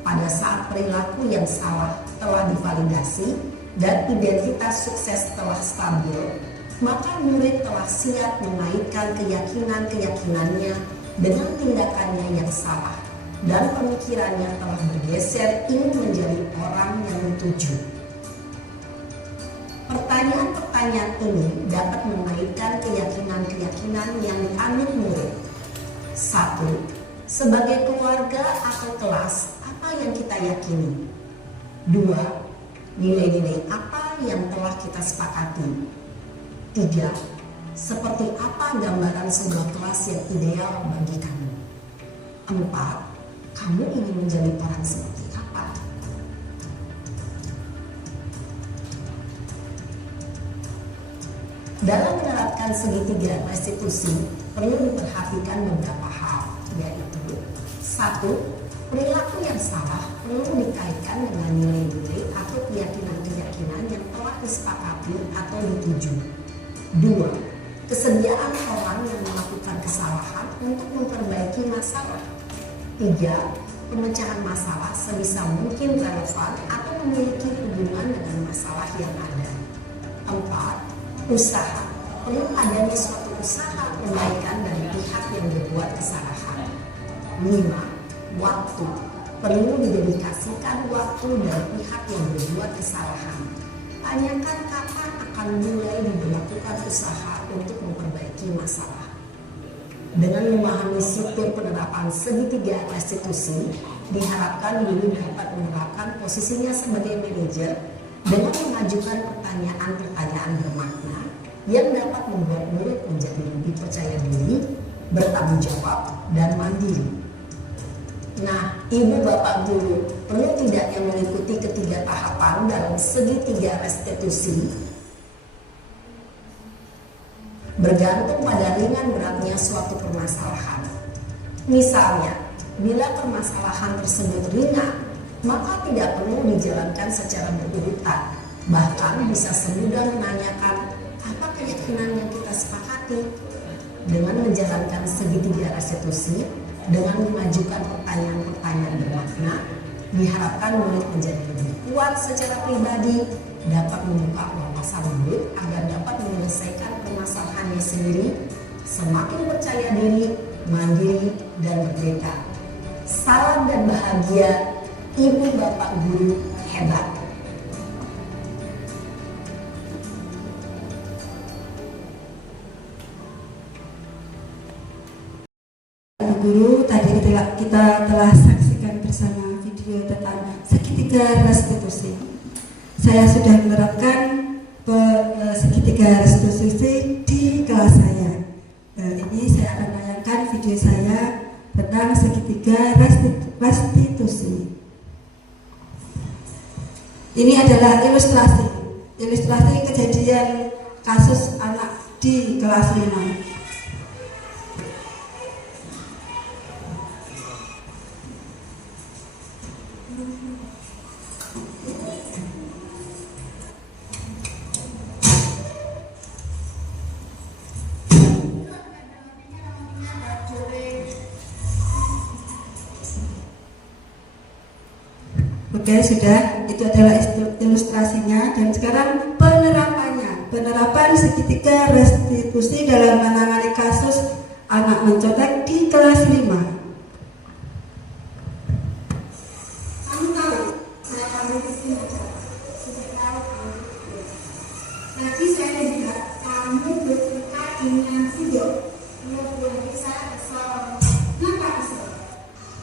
Pada saat perilaku yang salah telah divalidasi dan identitas sukses telah stabil, maka murid telah siap mengaitkan keyakinan-keyakinannya dengan tindakannya yang salah dan pemikirannya telah bergeser ingin menjadi orang yang dituju. Pertanyaan-pertanyaan ini dapat mengaitkan keyakinan-keyakinan yang dianut murid. 1. Sebagai keluarga atau kelas, apa yang kita yakini? 2. Nilai-nilai apa yang telah kita sepakati? 3. Seperti apa gambaran sebuah kelas yang ideal bagi kamu? 4. Kamu ingin menjadi orang seperti apa? Dalam menerapkan segitiga restitusi, perlu diperhatikan beberapa hal, yaitu: 1. Perilaku yang salah perlu dikaitkan dengan nilai-nilai atau keyakinan-keyakinan yang telah disepakati atau dituju. 2. Kesediaan orang yang melakukan kesalahan untuk memperbaiki masalah. 3. Pemecahan masalah sebisa mungkin relevan atau memiliki hubungan dengan masalah yang ada. 4. Usaha. Perlu adanya suatu usaha perbaikan dari pihak yang berbuat kesalahan. 5. Waktu. Perlu didedikasikan waktu dari pihak yang berbuat kesalahan. Tanyakan kapan akan mulai diberlakukan usaha untuk memperbaiki masalah. Dengan memahami siklus penerapan segitiga restitusi, diharapkan guru dapat menerapkan posisinya sebagai manajer dengan mengajukan pertanyaan-pertanyaan bermakna yang dapat membuat murid menjadi lebih percaya diri, bertanggung jawab, dan mandiri. Nah, Ibu Bapak Guru, perlu tidak yang mengikuti ketiga tahapan dalam segitiga restitusi? Bergantung pada ringan beratnya suatu permasalahan. Misalnya, bila permasalahan tersebut ringan, maka tidak perlu dijalankan secara berurutan. Bahkan bisa semudah menanyakan, apa keyakinan yang kita sepakati? Dengan menjalankan segitiga restitusi, dengan mengajukan pertanyaan-pertanyaan bermakna, diharapkan murid menjadi lebih kuat secara pribadi, dapat membuka wawasan murid agar dapat menyelesaikan permasalahannya sendiri, semakin percaya diri, mandiri, dan merdeka. Salam dan bahagia, Ibu Bapak Guru hebat. Guru, tadi kita telah saksikan bersama video tentang segitiga restitusi. Saya sudah menerapkan segitiga restitusi di kelas saya. Ini saya akan menayangkan video saya tentang segitiga restitusi. Ini adalah ilustrasi kejadian kasus anak di kelas 5. Oke, sudah, itu adalah ilustrasinya. Dan sekarang penerapan segitiga restitusi dalam menangani kasus anak mencontek di kelas 5. Tadi saya lihat kamu bersuka dengan video. Saya kesal. Kenapa kesal?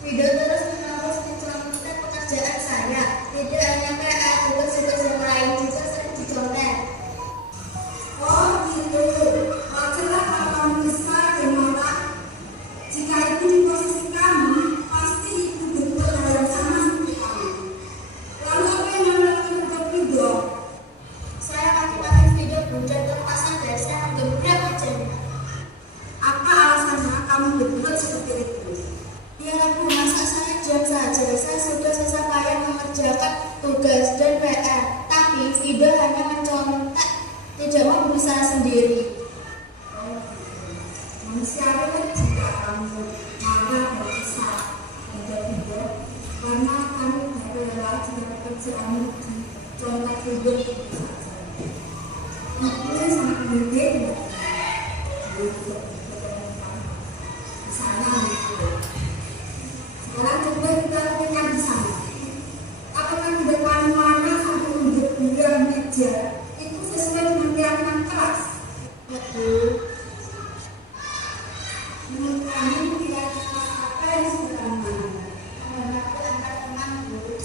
Video terus menerus mencontek pekerjaan saya. Tidak hanya PR, tugas-tugas yang lain juga sering dicontek. Oh gitu. Wajarlah kalau kamu kesal dan marah. Jika itu di posisi kamu, pasti itu berbuat hal yang sama seperti kamu. Lalu apa yang melakukan untuk video? Saya pakai video budak terpasang dari saya menggebrak aja. Apa alasannya kamu berbuat seperti itu? Ya Bu, masa saya diam saja. Saya sudah susah payah mengerjakan tugas dan PR, tapi video hanya mencontek, tidak mau berusaha sendiri. Manusiawi jika kamu marah dan kesal pada video, karena kamu tidak rela jika pekerjaanmu dicontek video saja. Ini sangat penting. Sana sekarang coba kita lakukan di sana. Apakah tidak kamu mana sampai untuk bilang meja itu sesuai dengan keyakinan kelas? Betul. Menurut kamu keyakinan kelas apa yang sudah mana? Karena aku angkat teman guru.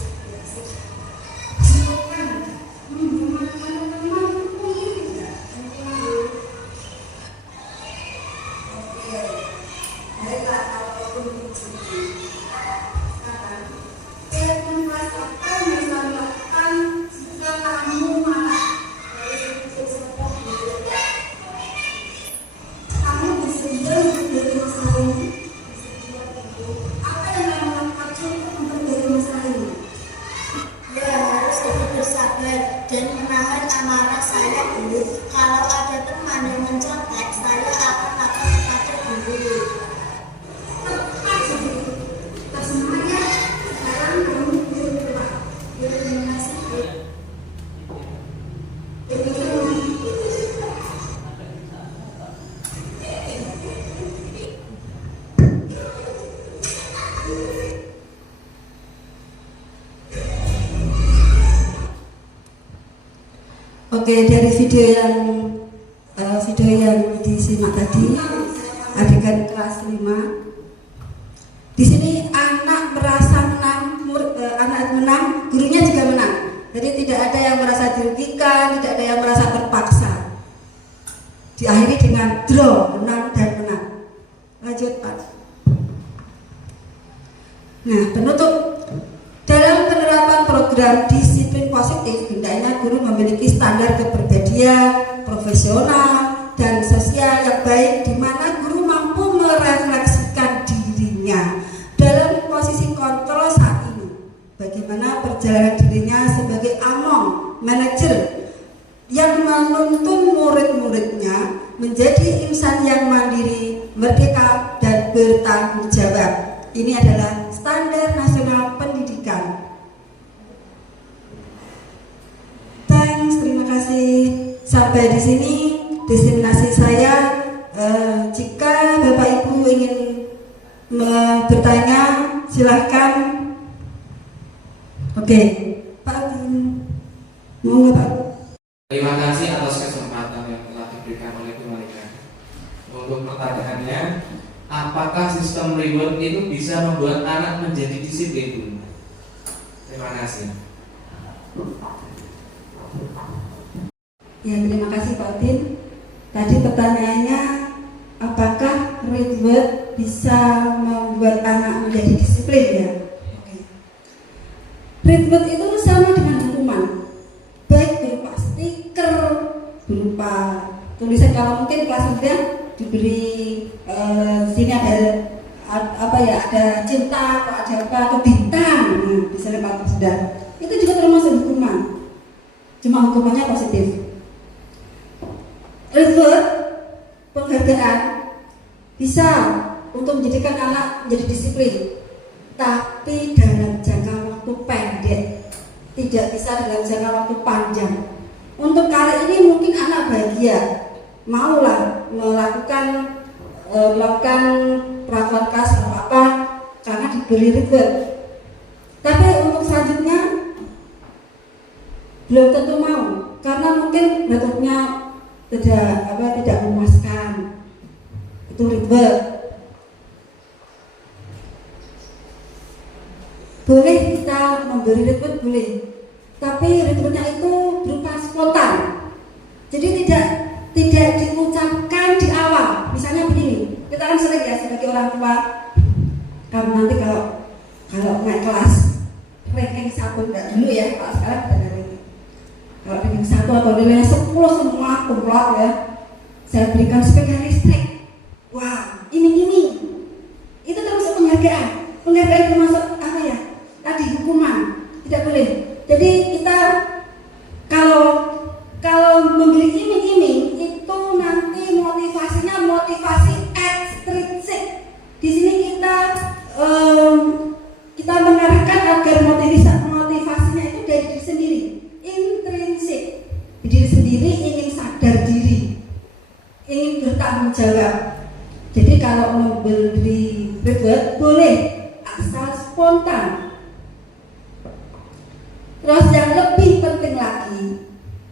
sabar dan menahan amarah saya dulu. Kalau ada teman yang mencontek, saya akan lapor kepada guru. Semuanya sekarang kamu berdoa. Terima kasih. Oke, dari video yang disimak tadi, adegan kelas 5. Di sini anak merasa menang, anak menang, gurunya juga menang. Jadi tidak ada yang merasa dirugikan, tidak ada yang merasa terpaksa. Diakhiri dengan draw, menang dan menang. Lanjut, Pak. Nah, penutup. Dalam penerapan program disiplin positif, hendaknya guru memiliki standar kepribadian, profesional, dan sosial yang baik, di mana guru mampu merefleksikan dirinya dalam posisi kontrol saat ini. Bagaimana perjalanan dirinya sebagai among, manajer, yang menuntun murid-muridnya menjadi insan yang mandiri, merdeka, dan bertanggung jawab. Ini adalah standar nasional pendidikan. Thanks, terima kasih. Sampai di sini diseminasi saya. Jika Bapak Ibu ingin bertanya, silahkan. Oke, Pak Alvin, mau nggak Pak? Terima kasih atas kesempatan yang telah diberikan oleh Bu Monika. Untuk pertanyaannya, apakah sistem reward itu bisa membuat anak menjadi disiplin? Terima kasih. Ya, terima kasih Pak Udin. Tadi pertanyaannya, apakah reward bisa membuat anak menjadi disiplin ya? Oke. Reward itu sama dengan hukuman, baik berupa stiker, berupa tulisan. Kalau mungkin kelas 9 diberi sini ada apa ya, ada cinta atau ada apa, atau bintang, bisa lempar sudah. Itu juga termasuk hukuman, cuma hukumannya positif. Reward, penghargaan, bisa untuk menjadikan anak menjadi disiplin, tapi dalam jangka waktu pendek, tidak bisa dalam jangka waktu panjang. Untuk kali ini mungkin anak bahagia, maulah melakukan perlakuan keras atau apa karena diberi reward. Tapi untuk selanjutnya belum tentu mau, karena mungkin rewardnya tidak memuaskan. Itu reward. Boleh kita memberi reward, boleh, tapi rewardnya itu berupa spontan. Jadi tidak diucapkan di awal. Misalnya begini, kita kan sering ya sebagai orang tua, kamu nanti kalau naik kelas ranking 1, enggak dulu ya, kalau sekarang udah ranking. Kalau ranking 1 atau nilainya 10 semua kumlot ya, saya berikan sepeda listrik. Wah, ini itu termasuk penghargaan. Penghargaan termasuk apa ya? Tadi hukuman, tidak boleh. Jadi kita kalau memberi iming-iming itu nanti motivasinya motivasi ekstrinsik. Di sini kita mengarahkan agar motivasinya itu dari diri sendiri, intrinsik. Diri sendiri ingin sadar diri, ingin bertanggung jawab. Jadi kalau memberi reward boleh, asal spontan. Terus yang lebih penting lagi,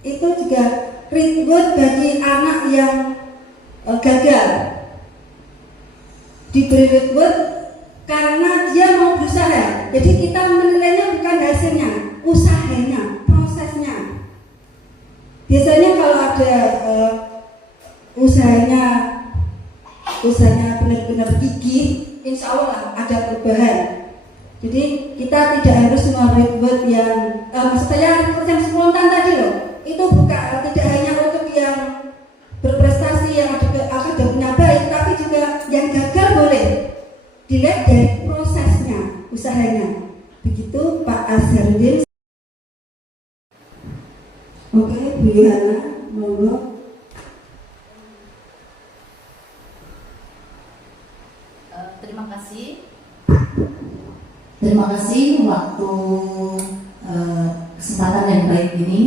itu juga reward bagi anak yang gagal. Diberi reward karena dia mau berusaha. Jadi kita menilainya bukan hasilnya, usahanya, prosesnya. Biasanya kalau ada usahanya benar-benar gigih, insya Allah ada perubahan. Jadi kita tidak harus reward yang maksud saya reward yang spontan tadi loh. Itu tidak hanya untuk yang berprestasi, yang akademiknya baik, tapi juga yang gagal boleh dilihat dari prosesnya, usahanya. Begitu Pak Azharuddin. Oke, Bu Yohana, monggo. Terima kasih. Terima kasih waktu kesempatan yang baik ini,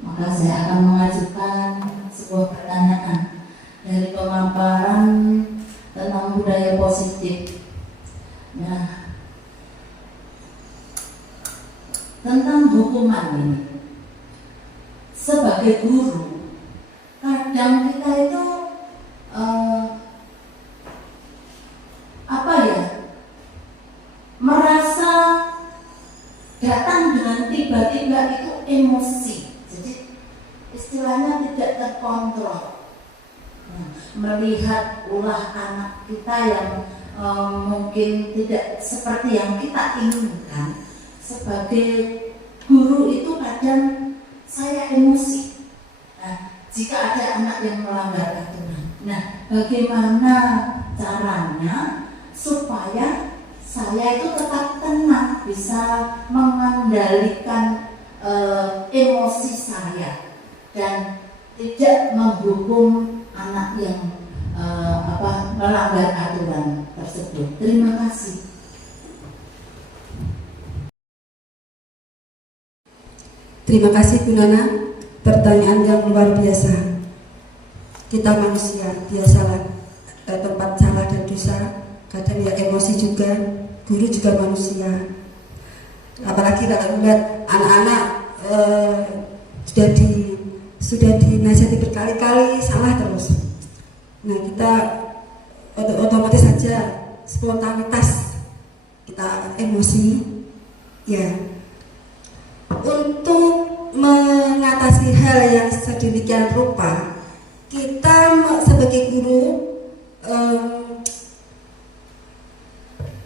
maka saya akan mengajukan sebuah pertanyaan dari pemaparan tentang budaya positif. Nah, tentang hukuman ini, sebagai guru, kadang kita itu merasa datang dengan tiba-tiba itu emosi, jadi istilahnya tidak terkontrol. Melihat ulah anak kita yang mungkin tidak seperti yang kita inginkan, sebagai guru itu kadang saya emosi. Jika ada anak yang melanggar aturan, bagaimana caranya supaya saya itu tetap tenang, bisa mengendalikan emosi saya dan tidak menghukum anak yang melanggar aturan tersebut. Terima kasih. Terima kasih Bu Nana, pertanyaan yang luar biasa. Kita manusia, biasalah tempat salah dan dosa, kadang ya emosi juga, guru juga manusia. Apalagi kalau melihat anak-anak sudah dinasihati berkali-kali salah terus. Nah, kita otomatis saja spontanitas kita emosi, ya. Untuk mengatasi hal yang sedemikian rupa, kita sebagai guru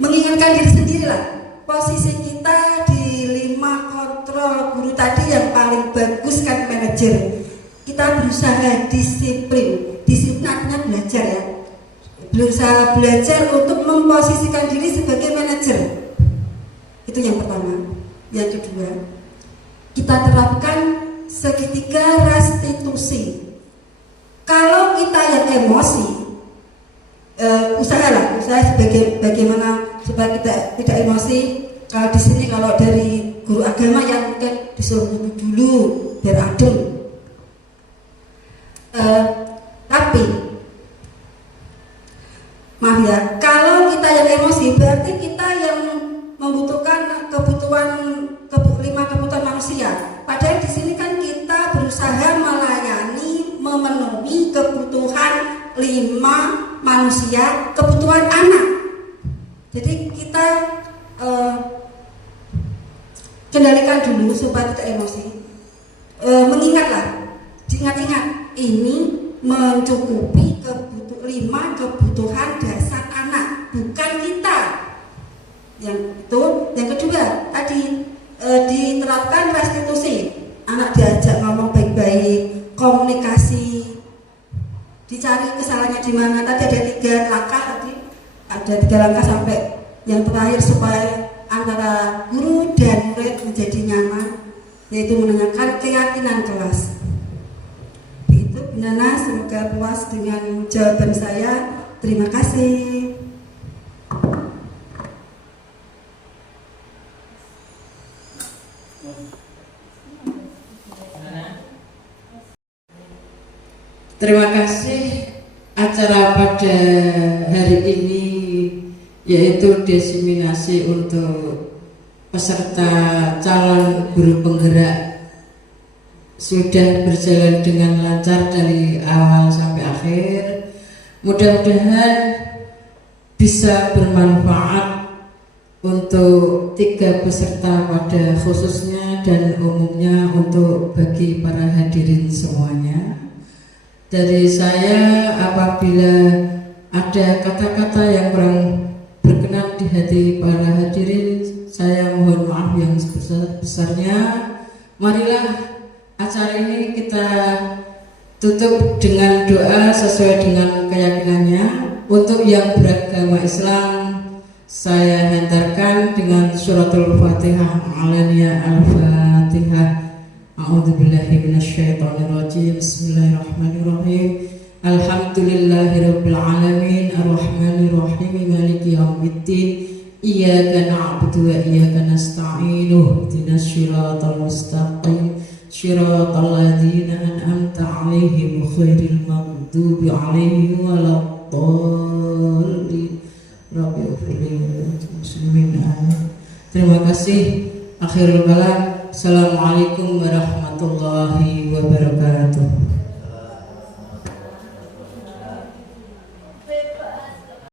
mengingatkan diri sendiri lah. Posisi kita di 5 kontrol guru tadi yang paling bagus kan manajer. Kita berusaha disiplin. Disiplin artinya belajar ya. Berusaha belajar untuk memposisikan diri sebagai manajer. Itu yang pertama. Yang kedua, kita terapkan segitiga restitusi. Kalau kita yang emosi, usaha sebagai bagaimana supaya kita tidak emosi. Kalau di sini kalau dari guru agama yang mungkin disuruh wudhu dulu biar adem. Tapi maaf ya, kalau kita yang emosi berarti kita yang membutuhkan kebutuhan 5 kebutuhan manusia. Padahal di sini kan kita berusaha melayani, memenuhi kebutuhan 5 manusia, kebutuhan anak. Jadi kita kendalikan dulu supaya tidak emosi. Mengingatlah, ingat-ingat ini mencukupi 5 kebutuhan dasar anak, bukan kita. Yang itu, yang kedua tadi diterapkan restitusi. Anak diajak ngomong baik-baik, komunikasi, dicari kesalahannya di mana. Tadi ada 3 langkah tadi. Ada 3 langkah sampai yang terakhir supaya antara guru dan murid menjadi nyaman, yaitu menanyakan keyakinan kelas. Itu Bu Nana, semoga puas dengan jawaban saya. Terima kasih. Terima kasih. Acara pada hari ini yaitu diseminasi untuk peserta calon guru penggerak sudah berjalan dengan lancar dari awal sampai akhir. Mudah-mudahan bisa bermanfaat untuk 3 peserta pada khususnya dan umumnya untuk bagi para hadirin semuanya. Dari saya, apabila ada kata-kata yang kurang berkenan di hati para hadirin, saya mohon maaf yang sebesar-besarnya. Marilah acara ini kita tutup dengan doa sesuai dengan keyakinannya. Untuk yang beragama Islam, saya hantarkan dengan suratul Fatihah. Al-Fatihah. A'udzubillahi minasyaitonirrajim. Bismillahirrahmanirrahim. Alhamdulillahirabbil alamin arrahmanirrahim maliki yaumiddin. Iyyaka na'budu wa iyyaka nasta'in. Ihdinas siratal mustaqim. Shiratal ladzina an'amta 'alaihim ghairil maghdubi 'alaihim waladdallin. Rabbil muslimin. Terima kasih. Akhirul kalam. Assalamualaikum warahmatullahi wabarakatuh.